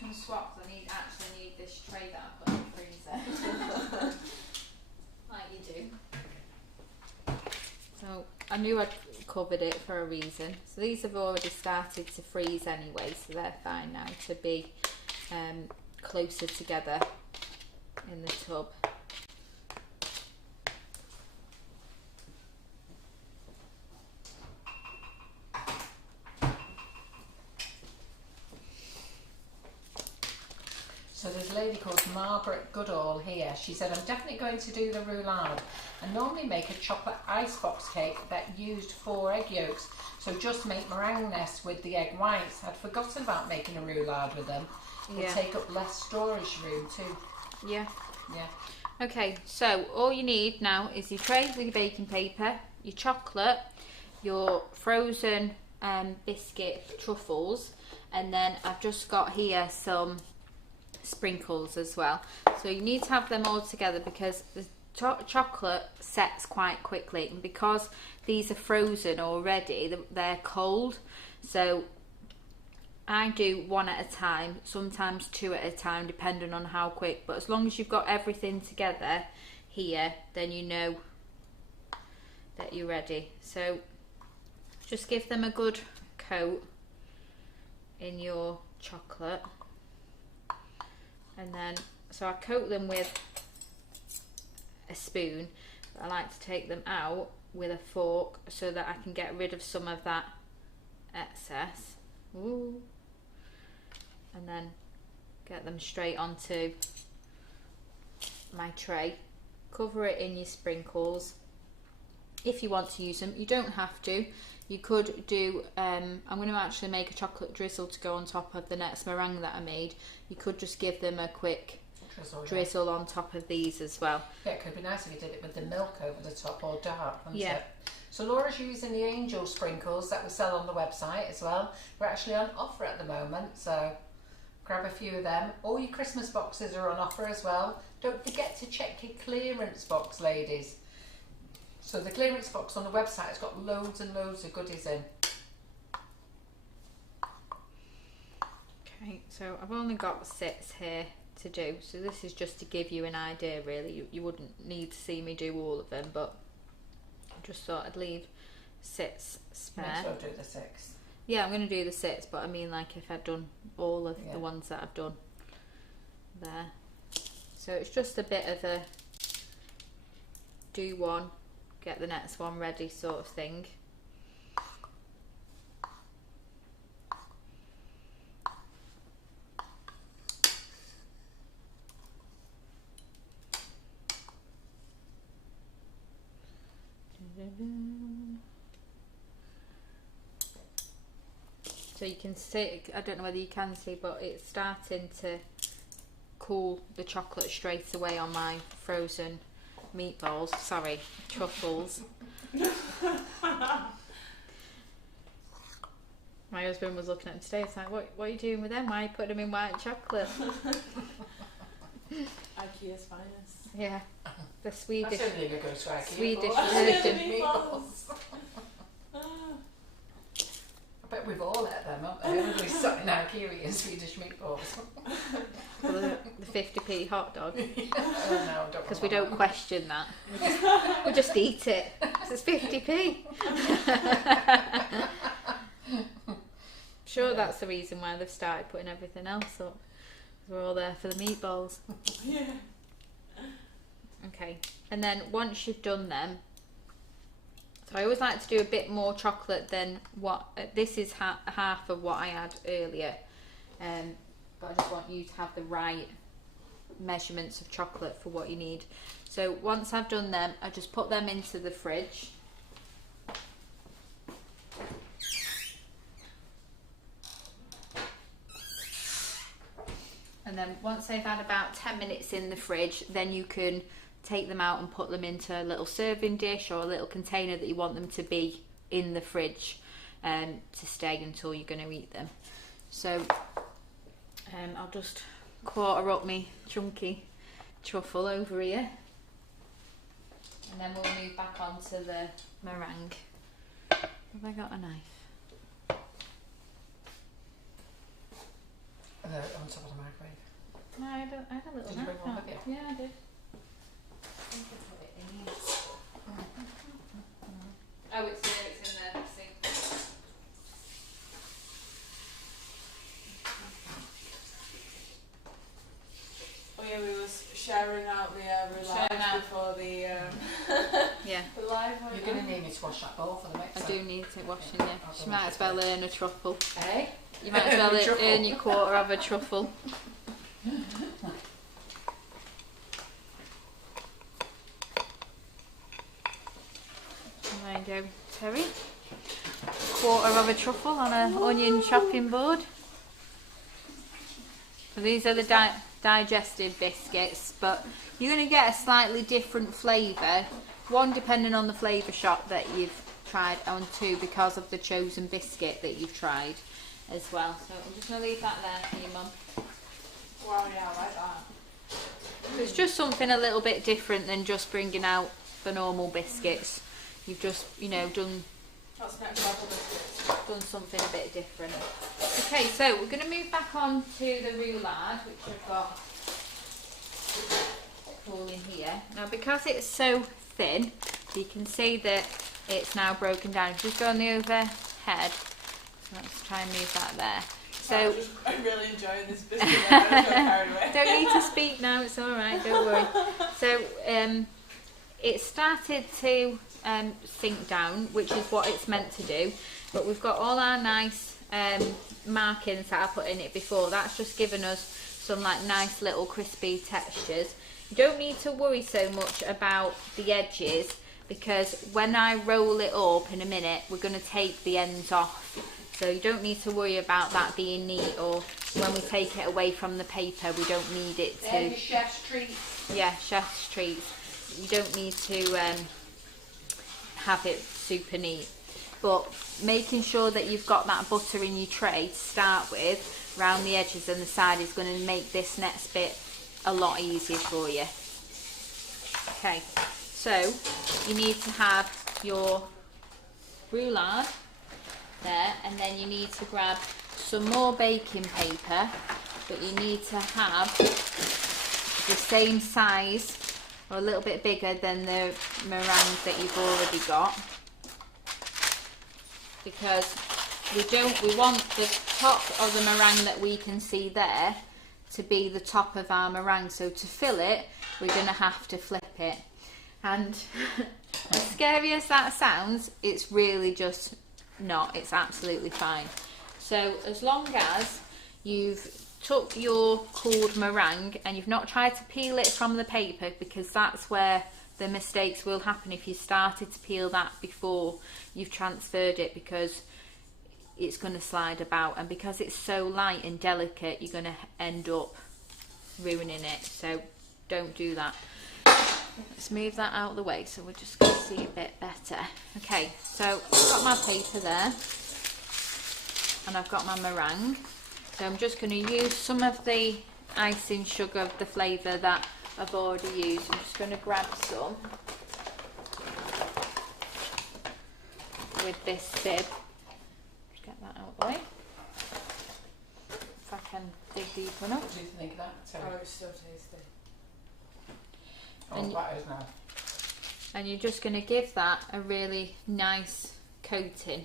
going to swap, because I actually need this tray that I put in the freezer. Like you do. So I knew I'd covered it for a reason. So these have already started to freeze anyway, so they're fine now to be closer together in the tub. So there's a lady called Margaret Goodall here. She said, I'm definitely going to do the roulade. I normally make a chocolate icebox cake that used 4 egg yolks. So just make meringue nest with the egg whites. I'd forgotten about making a roulade with them. It would take up less storage room too. Yeah. Yeah. Okay, so all you need now is your tray with your baking paper, your chocolate, your frozen biscuit truffles, and then I've just got here some sprinkles as well. So you need to have them all together because the chocolate sets quite quickly, and because these are frozen already, they're cold. So I do 1 at a time, sometimes 2 at a time, depending on how quick. But as long as you've got everything together here, then you know that you're ready. So just give them a good coat in your chocolate. And then, so I coat them with a spoon, but I like to take them out with a fork so that I can get rid of some of that excess. Ooh. And then get them straight onto my tray. Cover it in your sprinkles if you want to use them. You don't have to. You could do, I'm going to actually make a chocolate drizzle to go on top of the next meringue that I made. You could just give them a quick drizzle on top of these as well. Yeah, it could be nice if you did it with the milk over the top, or dark, wouldn't it? So Laura's using the angel sprinkles that we sell on the website as well. We're actually on offer at the moment, so grab a few of them. All your Christmas boxes are on offer as well. Don't forget to check your clearance box, ladies. So the clearance box on the website has got loads and loads of goodies in. Okay, so I've only got 6 here to do, so this is just to give you an idea really. You wouldn't need to see me do all of them, but I just thought I'd leave sits spare. May as well do the 6. Yeah, I'm going to do the 6, but I mean like if I'd done all of the ones that I've done there. So it's just a bit of a do one, get the next one ready sort of thing. So you can see, I don't know whether you can see, but it's starting to cool the chocolate straight away on my frozen meatballs. Sorry, truffles. My husband was looking at them today. It's like, what are you doing with them? Why are you putting them in white chocolate? IKEA's finest. Yeah, the Swedish. That's only going to go to IKEA. Swedish version. meatballs. I bet we've all had them, haven't we? Everybody's sat in IKEA eating Swedish meatballs. The 50p hot dog. Oh no, don't. Because we don't question that. We just eat it. 'Cause it's 50p. Sure, that's the reason why they've started putting everything else up. 'Cause we're all there for the meatballs. Yeah. Okay, and then once you've done them, so I always like to do a bit more chocolate than what, this is half of what I had earlier, but I just want you to have the right measurements of chocolate for what you need. So once I've done them, I just put them into the fridge. And then once they've had about 10 minutes in the fridge, then you can take them out and put them into a little serving dish or a little container that you want them to be in the fridge to stay until you're going to eat them. So I'll just quarter up my chunky truffle over here, and then we'll move back onto the meringue. Have I got a knife? On top of the microwave. No, I had a little Did you knife. bring one with you? Yeah, I did. I think I put it in here. Oh, it's in the sink. Oh yeah, we was sharing out the Roulade before the Yeah. the live one. You're going to need me to wash that bowl for the mixer. I do need it washing, yeah. You might as well earn a truffle. Eh? You might as well earn your quarter of a truffle. There you go, Terry. Quarter of a truffle on an onion chopping board. So these are the digestive biscuits, but you're going to get a slightly different flavour. One, depending on the flavour shop that you've tried, and two, because of the chosen biscuit that you've tried as well. So I'm just going to leave that there for you, Mum. Wow, yeah, I like that. It's just something a little bit different than just bringing out the normal biscuits. You've just, you know, done That's next level biscuits. done something a bit different. Okay, so we're going to move back on to the roulade, which I've got all in here. Now, because it's so thin, you can see that it's now broken down. Just go on the overhead. Let's try and move that there. So I'm really enjoying this biscuit. I'm so carried away. don't need to speak now. It's all right. Don't worry. So it started to sink down, which is what it's meant to do. But we've got all our nice markings that I put in it before. That's just given us some like nice little crispy textures. You don't need to worry so much about the edges, because when I roll it up in a minute, we're going to take the ends off. So you don't need to worry about that being neat, or when we take it away from the paper, we don't need it to... They're your chef's treats. Yeah, chef's treats. You don't need to have it super neat. But making sure that you've got that butter in your tray to start with, around the edges and the side, is going to make this next bit a lot easier for you. Okay, so you need to have your roulade there, and then you need to grab some more baking paper, but you need to have the same size or a little bit bigger than the meringue that you've already got. because we want the top of the meringue that we can see there to be the top of our meringue. So to fill it, we're going to have to flip it. And as scary as that sounds, it's really just not. It's absolutely fine. So as long as you've took your cooled meringue and you've not tried to peel it from the paper, because that's where the mistakes will happen if you started to peel that before you've transferred it, because it's going to slide about, and because it's so light and delicate you're going to end up ruining it. So don't do that. Let's move that out of the way so we're just going to see a bit better. Okay, so I've got my paper there and I've got my meringue. So I'm just going to use some of the icing sugar of the flavour that I've already used. I'm just going to grab some with this sieve. Just get that out of the way. If I can dig deep enough. What do you think of that? Terry? Oh, it's so tasty. Oh, that is now. And you're just going to give that a really nice coating,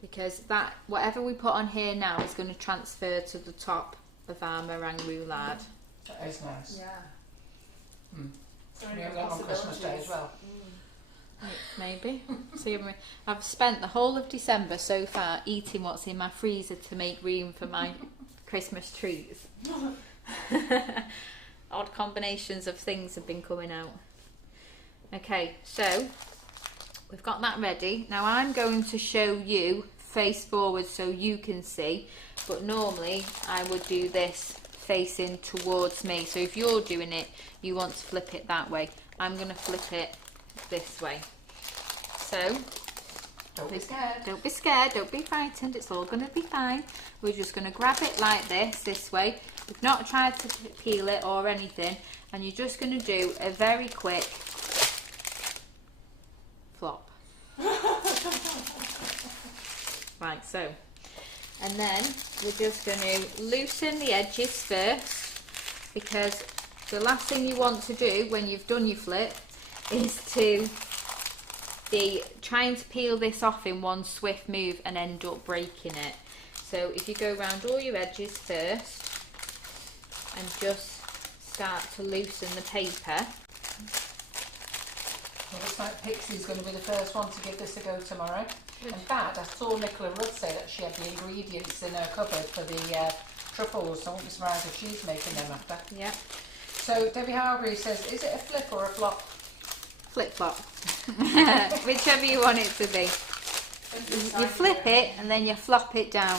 because that, whatever we put on here now, is going to transfer to the top of our meringue roulade. That is nice. Yeah. So we have that on Christmas Day as well. Maybe. See, I've spent the whole of December so far eating what's in my freezer to make room for my Christmas treats. Odd combinations of things have been coming out. Okay, so we've got that ready. Now I'm going to show you face forward so you can see, but normally I would do this facing towards me. So if you're doing it, you want to flip it that way. I'm going to flip it this way. So Don't be scared. Don't be scared, don't be frightened, it's all going to be fine. We're just going to grab it like this way. We've not tried to peel it or anything, and you're just going to do a very quick flop. Right, so, and then we're just going to loosen the edges first, because the last thing you want to do when you've done your flip is to be trying to peel this off in one swift move and end up breaking it. So if you go around all your edges first and just start to loosen the paper. Well, looks like Pixie's going to be the first one to give this a go tomorrow. In fact, I saw Nicola Rudd say that she had the ingredients in her cupboard for the truffles, so I won't be surprised if she's making them after. Yeah. So Debbie Hargreaves says, is it a flip or a flop? Flip-flop. Whichever you want it to be. You flip it and then you flop it down.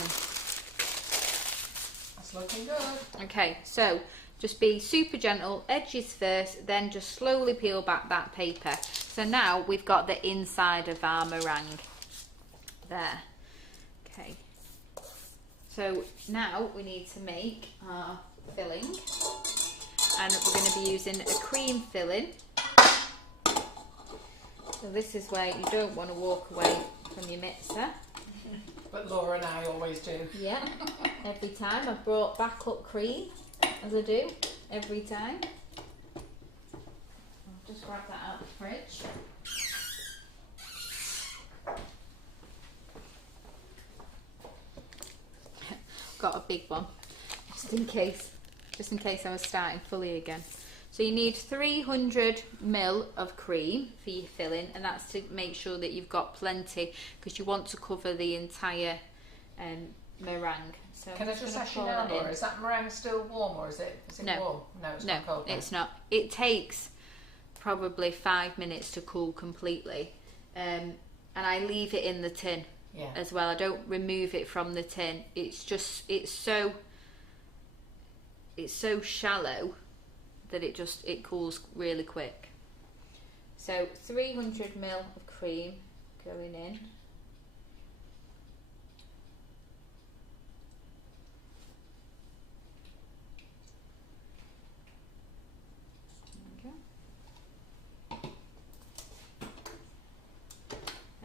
That's looking good. Okay, so just be super gentle, edges first, then just slowly peel back that paper. So now we've got the inside of our meringue. There. Okay. So now we need to make our filling. And we're going to be using a cream filling. So this is where you don't want to walk away from your mixer. But Laura and I always do. Yeah, every time I've brought back up cream, as I do, every time. I'll just grab that out of the fridge. Got a big one, just in case I was starting fully again. So you need 300 ml of cream for your filling, and that's to make sure that you've got plenty, because you want to cover the entire meringue. So Can I just ask you now, Laura, is that meringue still warm or is it No. warm? No, it's not cold. It's not. It takes probably 5 minutes to cool completely, and I leave it in the tin as well. I don't remove it from the tin. It's so shallow that it cools really quick. So 300 ml of cream going in.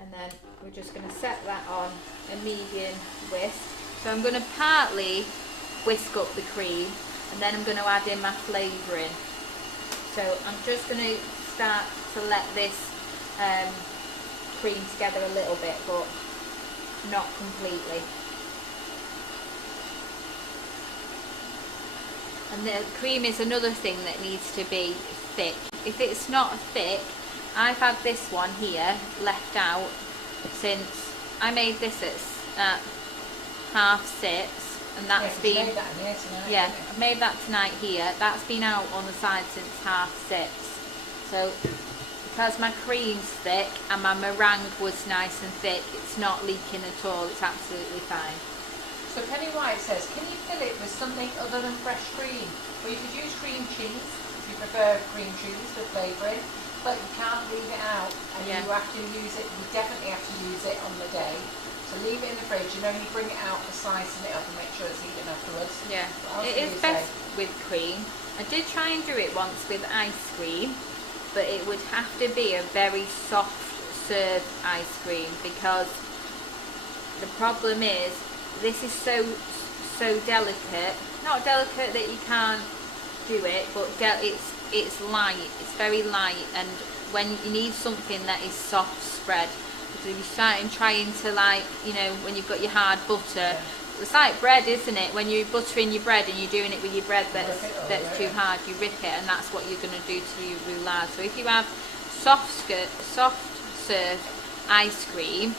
And then we're just going to set that on a medium whisk. So I'm going to partly whisk up the cream, and then I'm going to add in my flavouring. So I'm just going to start to let this cream together a little bit, but not completely. And the cream is another thing that needs to be thick. If it's not thick, I've had this one here left out since I made this at 6:30, and that's Yeah, been, you made that in here tonight, yeah, didn't you? I've made that tonight here. That's been out on the side since 6:30. So because my cream's thick and my meringue was nice and thick, it's not leaking at all. It's absolutely fine. So Penny White says, can you fill it with something other than fresh cream? Well, you could use cream cheese if you prefer cream cheese for flavouring, but you can't leave it out, and Yeah. you have to use it. You definitely have to use it on the day. So leave it in the fridge and only bring it out for slicing it up and make sure it's eaten afterwards. Yeah, What else it do is you best say? with cream. I did try and do it once with ice cream, but it would have to be a very soft serve ice cream, because the problem is this is so delicate. Not delicate that you can't do it, but it's light. It's very light, and when you need something that is soft spread, because if you start trying to, like, you know, when you've got your hard butter, it's like bread, isn't it? When you're buttering your bread and you're doing it with your bread that's too hard, you rip it, and that's what you're going to do to your roulade. So if you have soft serve ice cream,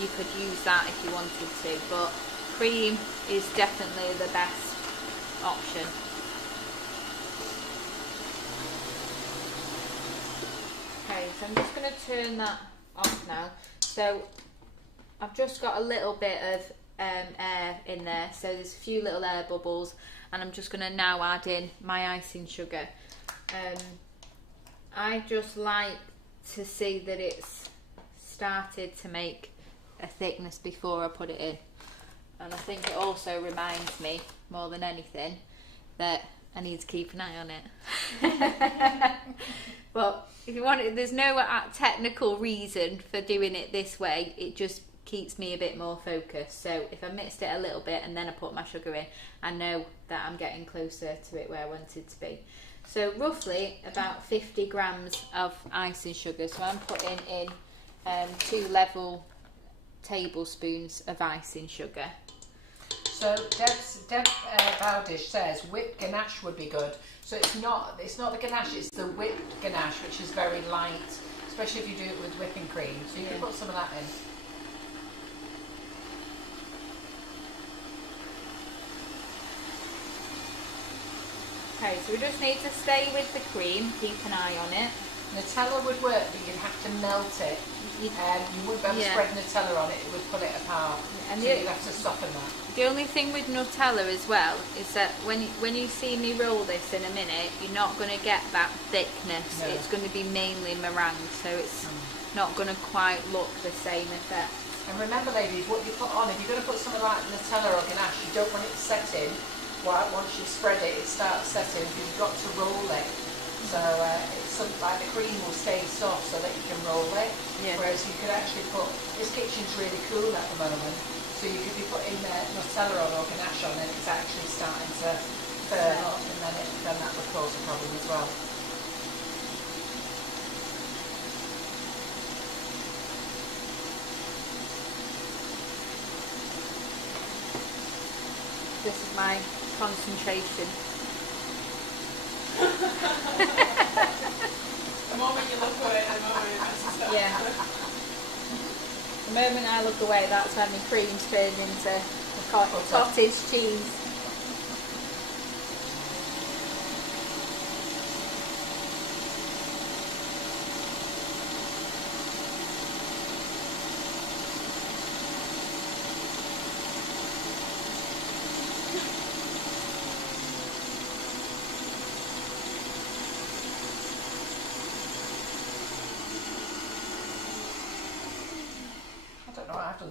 you could use that if you wanted to, but cream is definitely the best option. Okay, so I'm just going to turn that off now. So I've just got a little bit of air in there, so there's a few little air bubbles, and I'm just going to now add in my icing sugar. I just like to see that it's started to make a thickness before I put it in, and I think it also reminds me more than anything that I need to keep an eye on it. But if you want it, there's no technical reason for doing it this way. It just keeps me a bit more focused. So if I mixed it a little bit and then I put my sugar in, I know that I'm getting closer to it where I want it to be. So roughly about 50 grams of icing sugar. So I'm putting in 2 level tablespoons of icing sugar. So Deb Bowdish says whipped ganache would be good. So it's not the ganache, it's the whipped ganache, which is very light, especially if you do it with whipping cream. So you can put some of that in. Okay, so we just need to stay with the cream, keep an eye on it. Nutella would work, but you'd have to melt it. You wouldn't be able to spread Nutella on it, it would pull it apart. And so you'd have to soften that. The only thing with Nutella as well is that when you see me roll this in a minute, you're not going to get that thickness. No. It's going to be mainly meringue, so it's not going to quite look the same effect. And remember, ladies, what you put on, if you're going to put something like Nutella or ganache, you don't want it to set in. Once you spread it, it starts setting. You've got to roll it. So it's something like the cream will stay soft so that you can roll it. Yeah. Whereas you could actually put, this kitchen's really cool at the moment, so you could be putting Nutella on or ganache on, and it's actually starting to burn up, and then that would cause a problem as well. This is my concentration. The moment you look away, the moment it messes up. Yeah. The moment I look away, that's when the cream's turned into cottage cheese.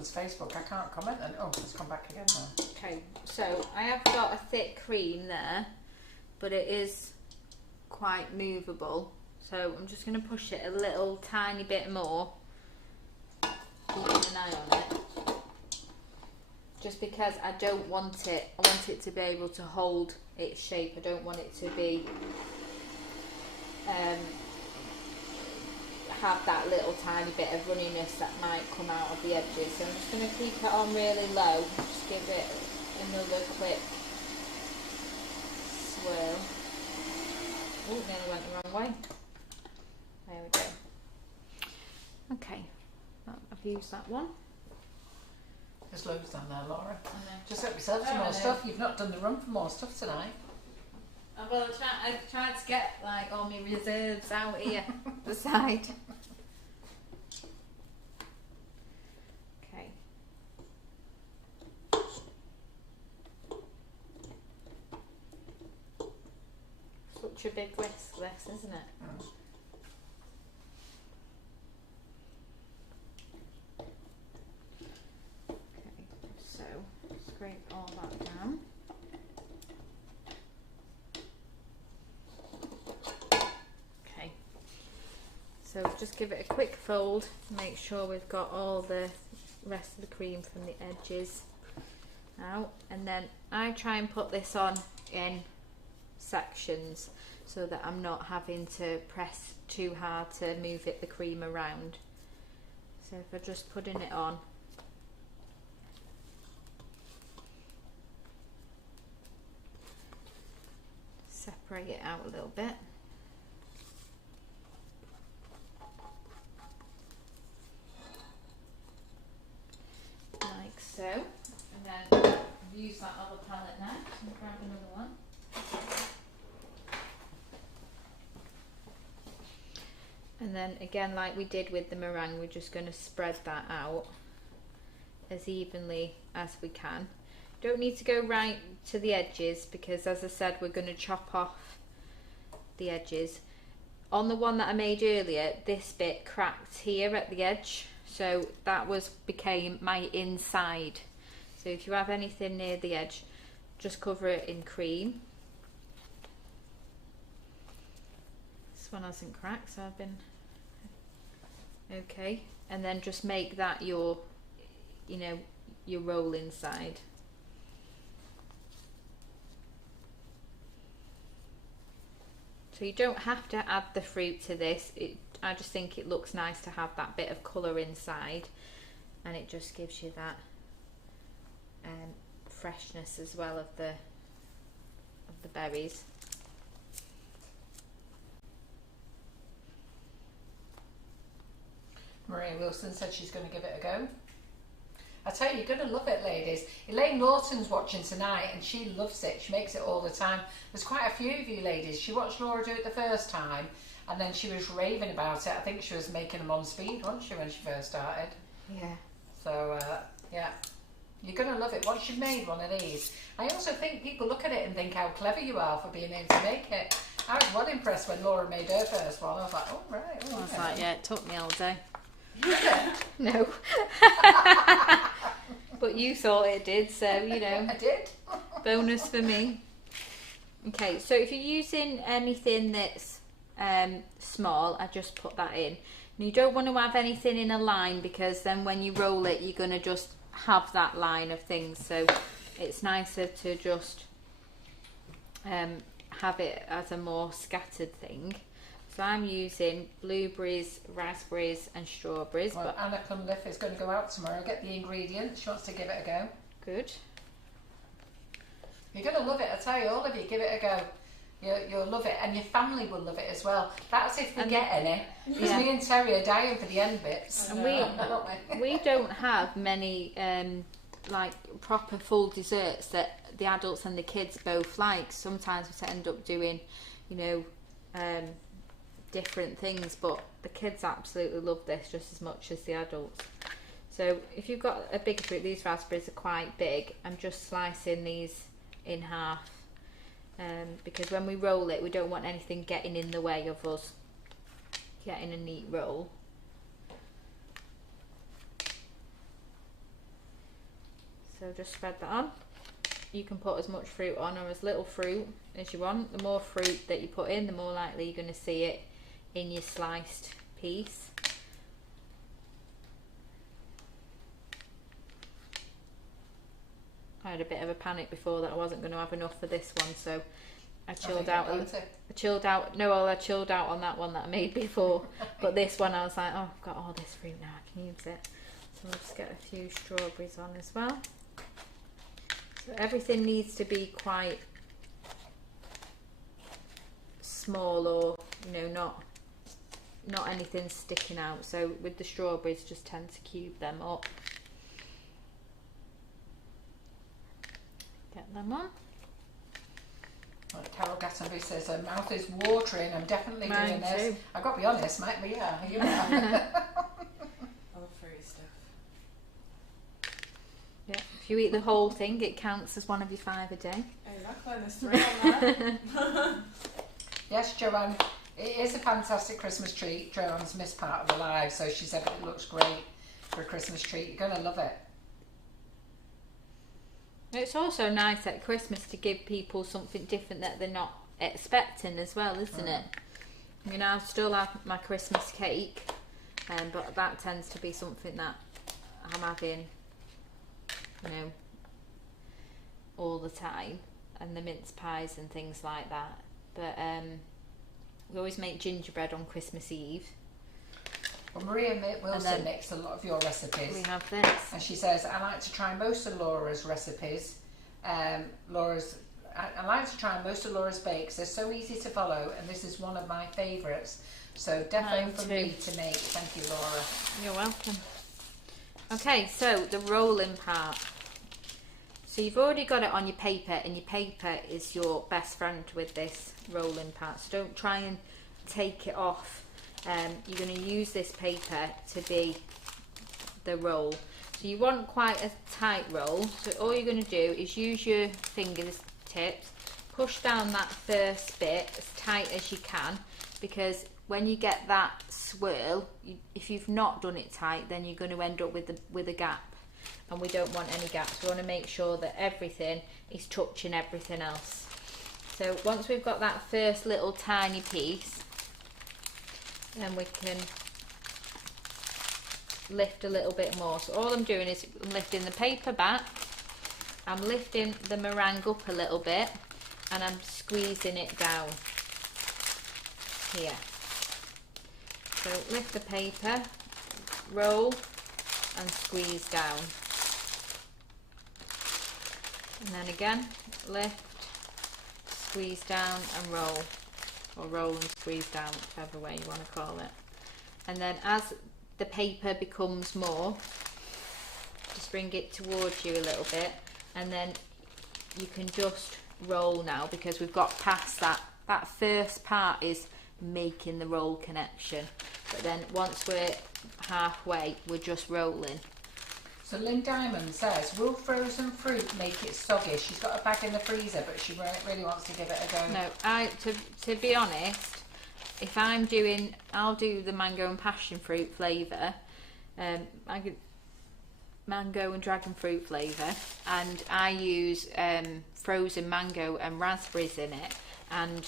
Facebook, I can't comment, and it's come back again now. Okay, so I have got a thick cream there, but it is quite movable, so I'm just going to push it a little tiny bit more, keeping an eye on it, just because I don't want it, I want it to be able to hold its shape. I don't want it to be have that little tiny bit of runniness that might come out of the edges. So I'm just going to keep it on really low, just give it another quick swirl. Oh, nearly went the wrong way. There we go. Okay, I've used that one. There's loads down there, Laura. Just help yourself to more stuff. You've not done the run for more stuff tonight. Well, I tried to get like all my reserves out here, the side. Okay. Such a big risk, this, isn't it? Mm. Okay, so scrape all that down. Okay, so just give it a quick fold to make sure we've got all the rest of the cream from the edges out, and then I try and put this on in sections so that I'm not having to press too hard to move the cream around. So if I'm just putting it on, separate it out a little bit. Like so. And then I've used that other palette now, so grab another one. And then again, like we did with the meringue, we're just going to spread that out as evenly as we can. Don't need to go right to the edges because, as I said, we're going to chop off the edges. On the one that I made earlier, this bit cracked here at the edge, so that became my inside. So if you have anything near the edge, just cover it in cream. This one hasn't cracked, so I've been okay. And then just make that your roll inside. So you don't have to add the fruit to this. I just think it looks nice to have that bit of colour inside, and it just gives you that freshness as well of the berries. Maria Wilson said she's going to give it a go. I tell you, you're going to love it, ladies. Elaine Lawton's watching tonight and she loves it. She makes it all the time. There's quite a few of you ladies. She watched Laura do it the first time and then she was raving about it. I think she was making them on speed, wasn't she, when she first started? Yeah. So, yeah. You're going to love it once you've made one of these. I also think people look at it and think how clever you are for being able to make it. I was well impressed when Laura made her first one. I was like, oh, right. Oh, I was like, yeah, it took me all day. You did? No. But you thought it did, so, you know. I did. Bonus for me. Okay, so if you're using anything that's small, I just put that in. And you don't want to have anything in a line because then when you roll it, you're going to just have that line of things. So it's nicer to just have it as a more scattered thing. So I'm using blueberries, raspberries and strawberries. Well, Anna Cunliffe is going to go out tomorrow, get the ingredients. She wants to give it a go. Good. You're going to love it, I tell you, all of you, give it a go. You'll love it, and your family will love it as well. That's if they get any. Because me and Terry are dying for the end bits. And we don't have many like proper full desserts that the adults and the kids both like. Sometimes we end up doing, you know, different things, but the kids absolutely love this just as much as the adults. So if you've got a big fruit, these raspberries are quite big. I'm just slicing these in half. Because when we roll it, we don't want anything getting in the way of us getting a neat roll. So just spread that on. You can put as much fruit on or as little fruit as you want. The more fruit that you put in, the more likely you're going to see it in your sliced piece. I had a bit of a panic before that I wasn't going to have enough for this one, so I chilled out on that one that I made before. But this one I was like, oh, I've got all this fruit now, I can use it. So we'll just get a few strawberries on as well. So everything needs to be quite small, or not anything sticking out. So with the strawberries, just tend to cube them up. Get them on. Well, Carol Gattenby says her mouth is watering. I'm definitely Mine doing this. too. I've got to be honest, mate. But yeah, you are. I love fruity stuff. Yeah, if you eat the whole thing, it counts as one of your 5 a day. Exactly, and there's 3 on there. Yes, Joanne. It is a fantastic Christmas tree. Joanne's missed part of the live, so she said it looks great for a Christmas tree. You're going to love it. It's also nice at Christmas to give people something different that they're not expecting as well, isn't it? I mean, I still have my Christmas cake, but that tends to be something that I'm having, all the time, and the mince pies and things like that. But we always make gingerbread on Christmas Eve. Well, Maria Wilson makes a lot of your recipes. We have this. And she says, I like to try most of Laura's recipes. I like to try most of Laura's bakes. They're so easy to follow, and this is one of my favourites. So definitely for me to make. Thank you, Laura. You're welcome. Okay, so the rolling part. So you've already got it on your paper, and your paper is your best friend with this rolling part. So don't try and take it off. You're going to use this paper to be the roll. So you want quite a tight roll. So all you're going to do is use your fingers tips, push down that first bit as tight as you can, because when you get that swirl, if you've not done it tight, then you're going to end up with a gap, and we don't want any gaps. We want to make sure that everything is touching everything else. So once we've got that first little tiny piece, then we can lift a little bit more. So all I'm doing is I'm lifting the paper back, I'm lifting the meringue up a little bit, and I'm squeezing it down here. So lift the paper, roll and squeeze down, and then again lift, squeeze down and roll, or roll and squeeze down, whichever way you want to call it. And then as the paper becomes more, just bring it towards you a little bit, and then you can just roll now, because we've got past that. That first part is making the roll connection, but then once we're halfway, we're just rolling. So Lynn Diamond says, will frozen fruit make it soggy? She's got a bag in the freezer, but she really wants to give it a go. No, to be honest, if I'm doing, I'll do the mango and passion fruit flavour, mango and dragon fruit flavour, and I use frozen mango and raspberries in it, and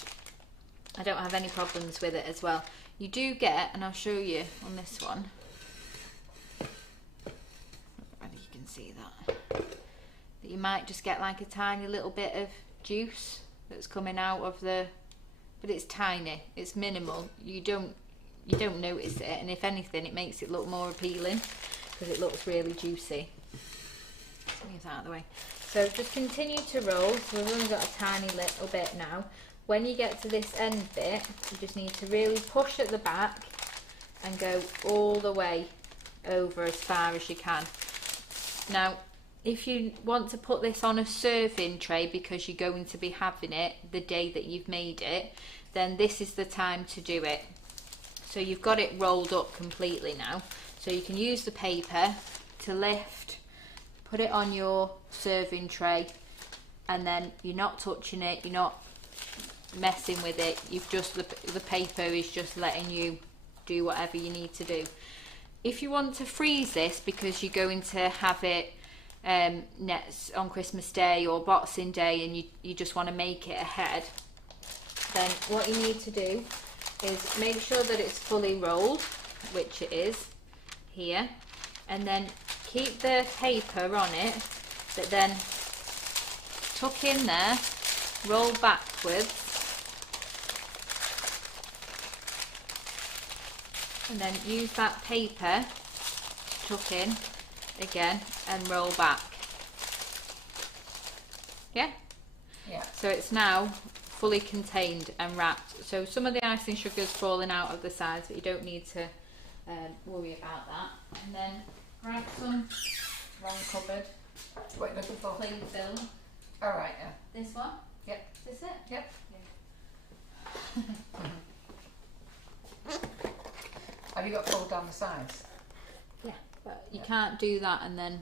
I don't have any problems with it as well. You do get, and I'll show you on this one, whether you can see that you might just get like a tiny little bit of juice that's coming out of the, but it's tiny, it's minimal. You don't notice it, and if anything, it makes it look more appealing because it looks really juicy. Move that out of the way. So just continue to roll. So we've only got a tiny little bit now. When you get to this end bit, you just need to really push at the back and go all the way over as far as you can. Now, if you want to put this on a serving tray because you're going to be having it the day that you've made it, then this is the time to do it. So you've got it rolled up completely now. So you can use the paper to lift, put it on your serving tray, and then you're not touching it, you're not messing with it, you've just, the paper is just letting you do whatever you need to do. If you want to freeze this because you're going to have it next on Christmas Day or Boxing Day, and you just want to make it ahead, then what you need to do is make sure that it's fully rolled, which it is here, and then keep the paper on it, but then tuck in there, roll backwards And then use that paper, tuck in again and roll back. Yeah? Yeah. So it's now fully contained and wrapped. So some of the icing sugar is falling out of the sides, but you don't need to worry about that. And then grab some wrong cupboard. What are you looking for? Cling film. All right, yeah. This one? Yep. Is this it? Yep. Have you got to fold down the sides? Yeah, but you can't do that and then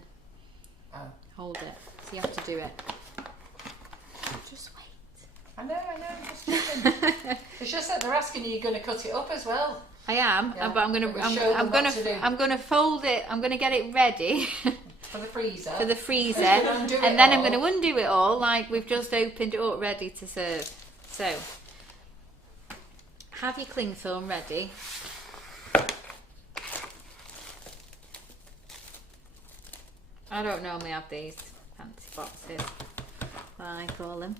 hold it. So you have to do it. Just wait. I know, just checking. It's just that they're asking you, you're going to cut it up as well. I am, Yeah. but I'm gonna fold it. I'm gonna get it ready For the freezer. for the freezer, And and then I'm gonna undo it all like we've just opened it up, ready to serve. So, have your cling film ready. I don't normally have these fancy boxes, I call them.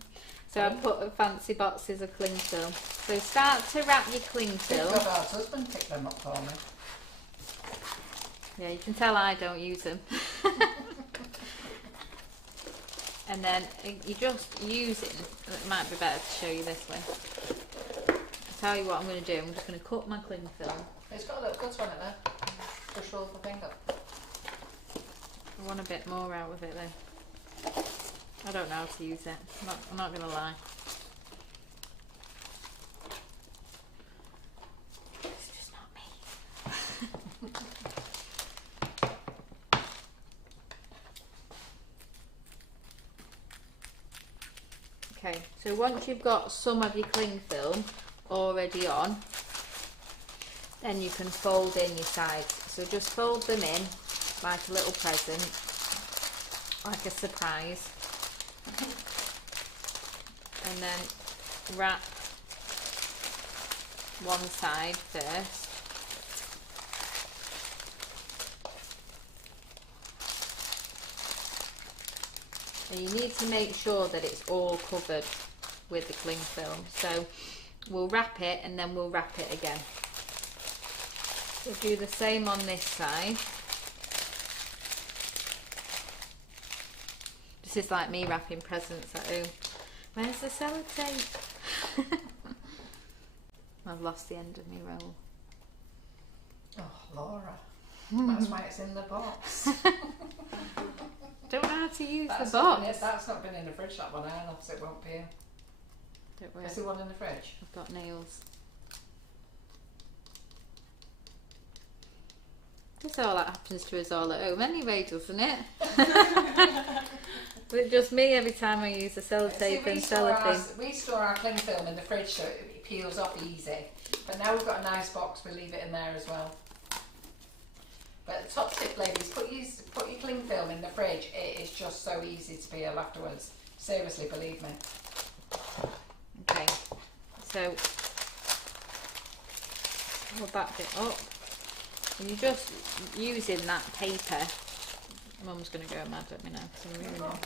So I put fancy boxes of cling film. So start to wrap your cling film. Our husband picked them up for me. Yeah, you can tell I don't use them. And then you just use it. It might be better to show you this way. I'll tell you what I'm going to do. I'm just going to cut my cling film. It's got a little cut on it there. Just roll the finger. I want a bit more out of it though. I don't know how to use it. I'm not going to lie. It's just not me. Okay, so once you've got some of your cling film already on, then you can fold in your sides. So just fold them in like a little present, like a surprise. And then wrap one side first. And you need to make sure that it's all covered with the cling film. So we'll wrap it and then we'll wrap it again. We'll do the same on this side. This is like me wrapping presents at home. Where's the sellotape? I've lost the end of my roll. Oh, Laura. That's why it's in the box. Don't know how to use That's the box. That's not been in the fridge, that one either, so it won't be here. Don't worry. Is there one in the fridge? I've got nails. That's all that happens to us all at home anyway, doesn't it? It's just me every time I use the sellotape and cellophane. We store our cling film in the fridge so it peels off easy. But now we've got a nice box, we leave it in there as well. But top tip, ladies, put your cling film in the fridge. It is just so easy to peel afterwards. Seriously, believe me. Okay, so hold that bit up. And you're just using that paper. Mum's going to go mad at me now because I'm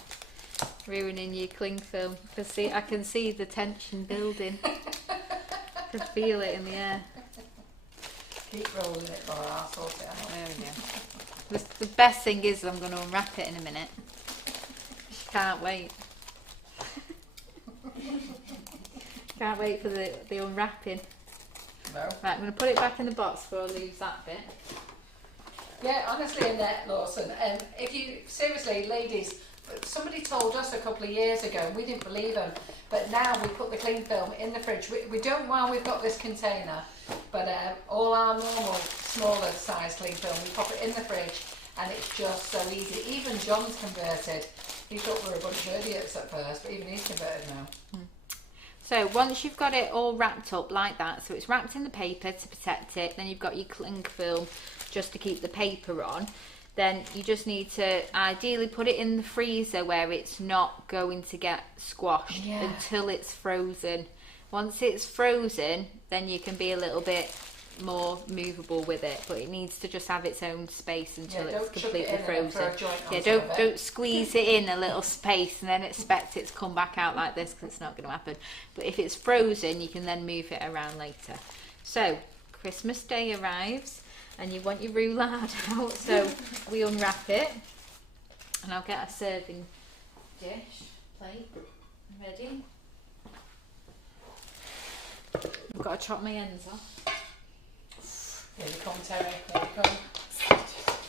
ruining your cling film. Because I can see the tension building. I can feel it in the air. Keep rolling it, Laura. I'll sort it out. There we go. The best thing is I'm going to unwrap it in a minute. Can't wait. Can't wait for the unwrapping. No. Right, I'm going to put it back in the box before I lose that bit. Yeah, honestly, Annette Lawson, if you, seriously, ladies, somebody told us a couple of years ago, and we didn't believe them, but now we put the cling film in the fridge. We don't while we've got this container, but all our normal, smaller size cling film, we pop it in the fridge, and it's just so easy. Even John's converted. He thought we were a bunch of idiots at first, but even he's converted now. So once you've got it all wrapped up like that, so it's wrapped in the paper to protect it, then you've got your cling film just to keep the paper on, then you just need to ideally put it in the freezer where it's not going to get squashed until it's frozen. Once it's frozen, then you can be a little bit more movable with it, but it needs to just have its own space until it's completely frozen. Don't squeeze it in a little space and then expect it to come back out like this, because it's not going to happen. But if it's frozen, you can then move it around later. So Christmas Day arrives and you want your roulade out, so we unwrap it, and I'll get a serving dish plate ready. I've got to chop my ends off. Here you come, Terry. Here you come.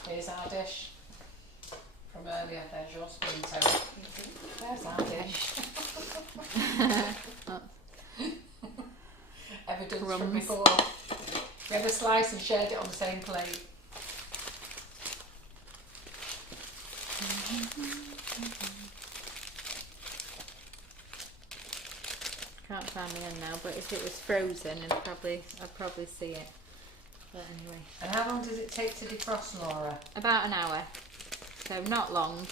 Here's our dish from earlier. There's your spoon, Terry. There's our dish. Evidence from before. We had a slice and shared it on the same plate. Can't find my end now, but if it was frozen, I'd probably see it. But anyway. And how long does it take to defrost, Laura? About an hour, so not long.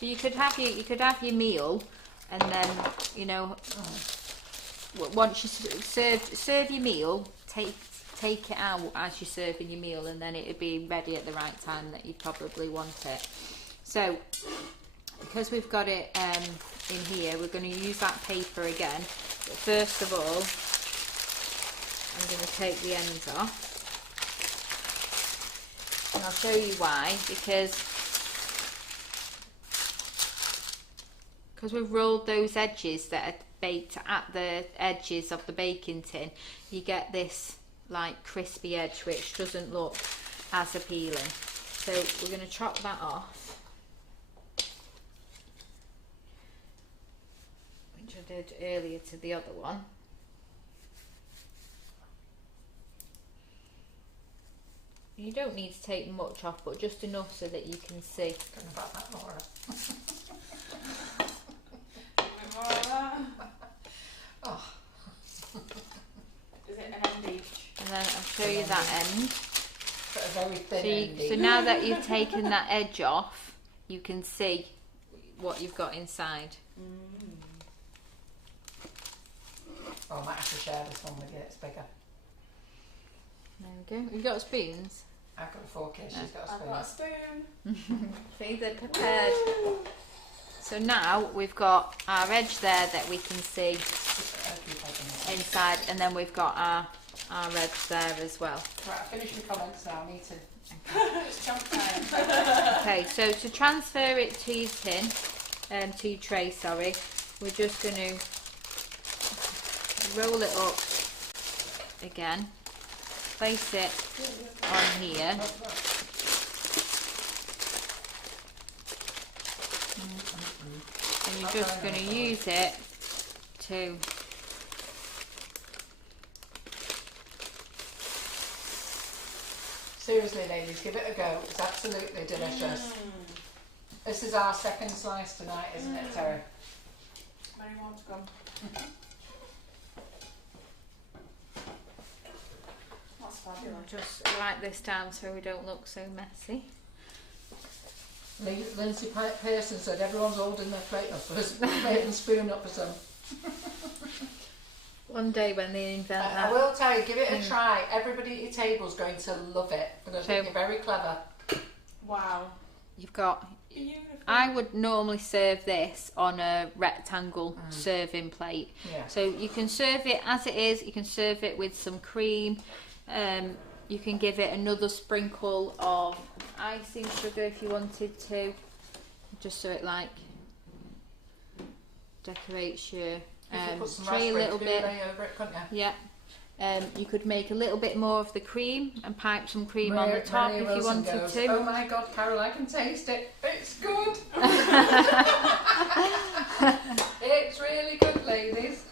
So you could have your meal, and then once you serve your meal, take it out as you're serving your meal, and then it'll be ready at the right time that you probably want it. So because we've got it in here, we're going to use that paper again. But first of all, I'm going to take the ends off. And I'll show you why, because we've rolled those edges that are baked at the edges of the baking tin, you get this like crispy edge which doesn't look as appealing. So we're going to chop that off, which I did earlier to the other one. You don't need to take much off, but just enough so that you can see. Don't know about that, Laura. Oh. Is it an end each? And then I'll show you that end. But a very thin ending. So now that you've taken that edge off, you can see what you've got inside. Oh, I might have to share this one with you, it's bigger. There we go. You got spoons? I've got a fork here, she's got a I've spoon. got a spoon. See, they're prepared. So now we've got our edge there that we can see inside, and then we've got our edge there as well. Right, I've finished my comments now, I need to... It's chunk time. Okay, so to transfer it to your tin, to your tray, sorry, we're just going to roll it up again, place it on here, and you're just going to use it to Seriously, ladies, give it a go. It's absolutely delicious. This is our second slice tonight, isn't it, Terry? Many more to come. That's fabulous. just write this down so we don't look so messy. Lindsay Pearson said everyone's holding their plate up for us, plate and spoon up for some. One day when they invent that. I will tell you, give it a try. Everybody at your table's going to love it. They're going to think you're very clever. Wow. You've got... Beautiful. I would normally serve this on a rectangle serving plate. Yeah. So you can serve it as it is. You can serve it with some cream. You can give it another sprinkle of icing sugar if you wanted to, just so it like decorates your tray a little bit. Over it, couldn't you? Yeah. You could make a little bit more of the cream and pipe some cream on the top Maria if you Wilson wanted goes, to. oh my God, Carol, I can taste it. It's good. It's really good, ladies.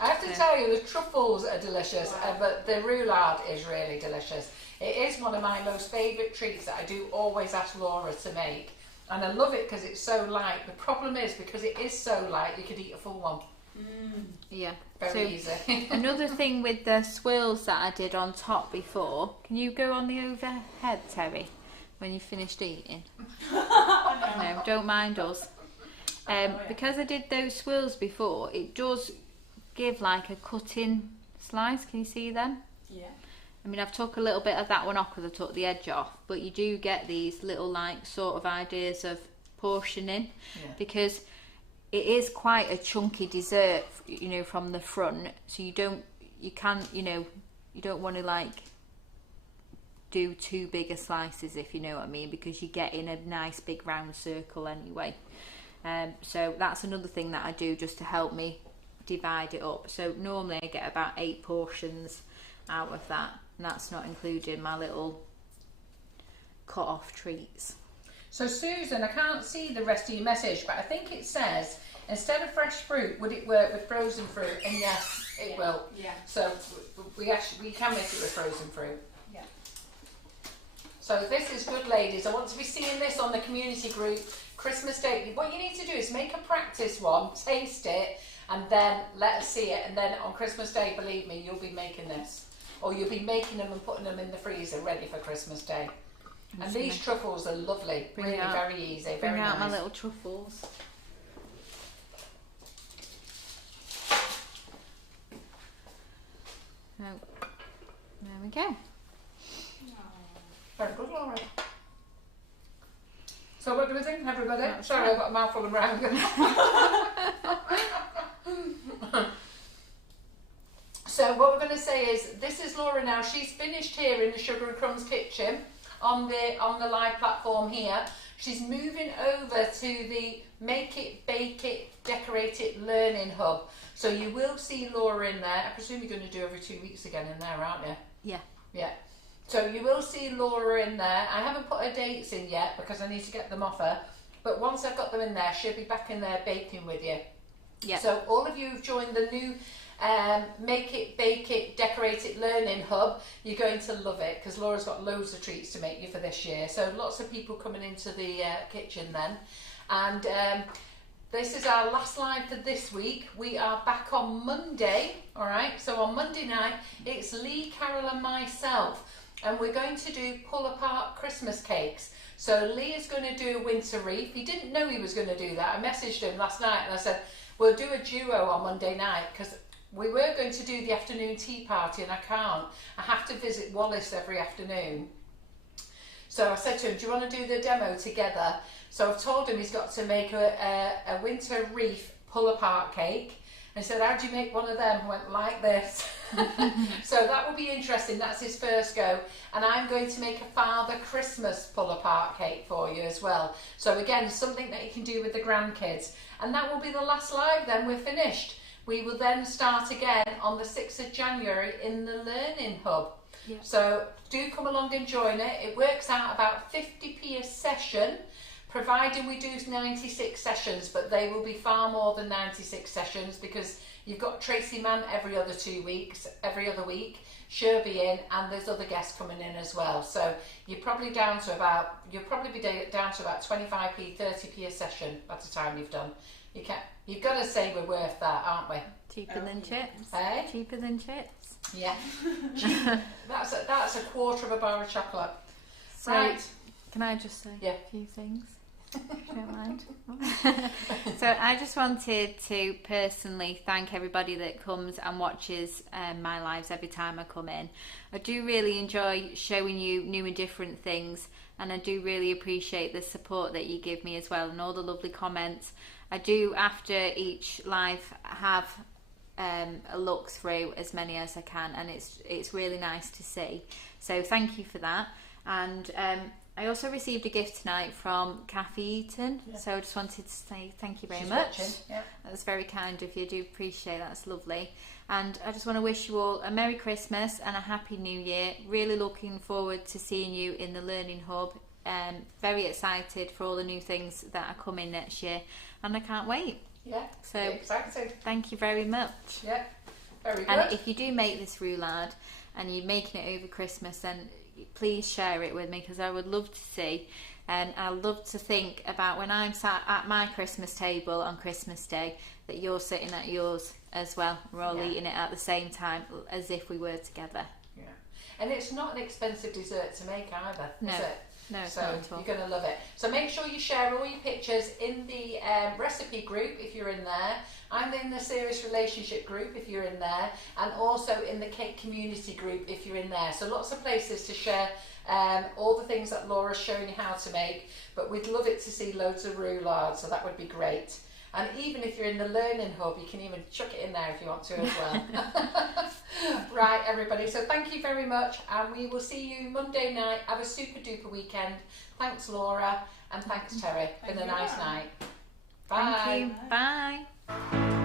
I have to tell you, the truffles are delicious, but the roulade is really delicious. It is one of my most favourite treats that I do always ask Laura to make. And I love it because it's so light. The problem is, because it is so light, you could eat a full one. Yeah. Very easy. Another thing with the swirls that I did on top before, can you go on the overhead, Terry, when you finished eating? No, don't mind us. Because I did those swirls before, it does give like a cutting slice. Can you see them? Yeah. I mean, I've took a little bit of that one off because I took the edge off, but you do get these little like sort of ideas of portioning, because it is quite a chunky dessert, you know, from the front, so you can don't want to like do too big a slices, if you know what I mean, because you get in a nice big round circle anyway. So that's another thing that I do just to help me divide it up. So normally I get about 8 portions out of that, and that's not including my little cut off treats. So Susan, I can't see the rest of your message, but I think it says, instead of fresh fruit, would it work with frozen fruit? And yes, it will. Yeah. So we can make it with frozen fruit. Yeah. So this is good, ladies. I want to be seeing this on the community group Christmas Day. What you need to do is make a practice one, taste it, and then let us see it. And then on Christmas Day, believe me, you'll be making this. Or you'll be making them and putting them in the freezer ready for Christmas Day. And these truffles are lovely, really very easy, very Bring out nice. my little truffles. Oh, there we go. Very good, Laura. So what do we think, everybody? Sorry, I've got a mouthful of meringue. So what we're going to say is, this is Laura now. She's finished here in the Sugar and Crumbs kitchen on the live platform here. She's moving over to the Make It, Bake It, Decorate It Learning Hub. So you will see Laura in there. I presume you're going to do every 2 weeks again in there, aren't you? Yeah. Yeah. So you will see Laura in there. I haven't put her dates in yet because I need to get them off her. But once I've got them in there, she'll be back in there baking with you. Yeah. So all of you who've joined the new Make It, Bake It, Decorate It Learning Hub, you're going to love it because Laura's got loads of treats to make you for this year. So lots of people coming into the kitchen then. And this is our last live for this week. We are back on Monday, all right? So on Monday night, it's Lee, Carol and myself. And we're going to do pull-apart Christmas cakes. So Lee is going to do a winter wreath. He didn't know he was going to do that. I messaged him last night and I said, we'll do a duo on Monday night because we were going to do the afternoon tea party and I can't. I have to visit Wallace every afternoon. So I said to him, do you want to do the demo together? So I've told him he's got to make a winter wreath pull-apart cake. And he said, how do you make one of them? I went, like this. So that will be interesting. That's his first go. And I'm going to make a Father Christmas pull-apart cake for you as well. So again, something that you can do with the grandkids. And that will be the last live then. We're finished. We will then start again on the 6th of January in the Learning Hub. Yeah. So do come along and join it. It works out about 50p a session, providing we do 96 sessions, but they will be far more than 96 sessions because you've got Tracy Mann every other week, Sherby in, and there's other guests coming in as well. So you're probably down to about 25p, 30p a session by the time you've done. You've got to say we're worth that, aren't we? Cheaper than chips. Eh? Cheaper than chips. Yeah. That's a quarter of a bar of chocolate. So, right. Can I just say a few things? If you don't mind. So I just wanted to personally thank everybody that comes and watches my lives every time I come in. I do really enjoy showing you new and different things, and I do really appreciate the support that you give me as well and all the lovely comments. I do, after each live, have a look through as many as I can, and it's really nice to see. So thank you for that. And I also received a gift tonight from Kathy Eaton, so I just wanted to say thank you very much. Yeah. That was very kind of you. I do appreciate that. That's lovely. And I just want to wish you all a Merry Christmas and a Happy New Year. Really looking forward to seeing you in the Learning Hub. Very excited for all the new things that are coming next year, and I can't wait. Yeah, so excited. Thank you very much. Yeah, very good. And if you do make this roulade and you're making it over Christmas, then please share it with me because I would love to see, and I'd love to think about when I'm sat at my Christmas table on Christmas Day that you're sitting at yours as well. We're all eating it at the same time as if we were together. Yeah, and it's not an expensive dessert to make either, is it? No, it's so not at all. You're going to love it. So make sure you share all your pictures in the recipe group if you're in there. I'm in the serious relationship group if you're in there, and also in the cake community group if you're in there. So lots of places to share all the things that Laura's shown you how to make, but we'd love it to see loads of roulade, so that would be great. And even if you're in the learning hub, you can even chuck it in there if you want to as well. Right, everybody. So thank you very much, and we will see you Monday night. Have a super duper weekend. Thanks, Laura, and thanks, Terry. Been a nice night. Bye. Thank you. Bye.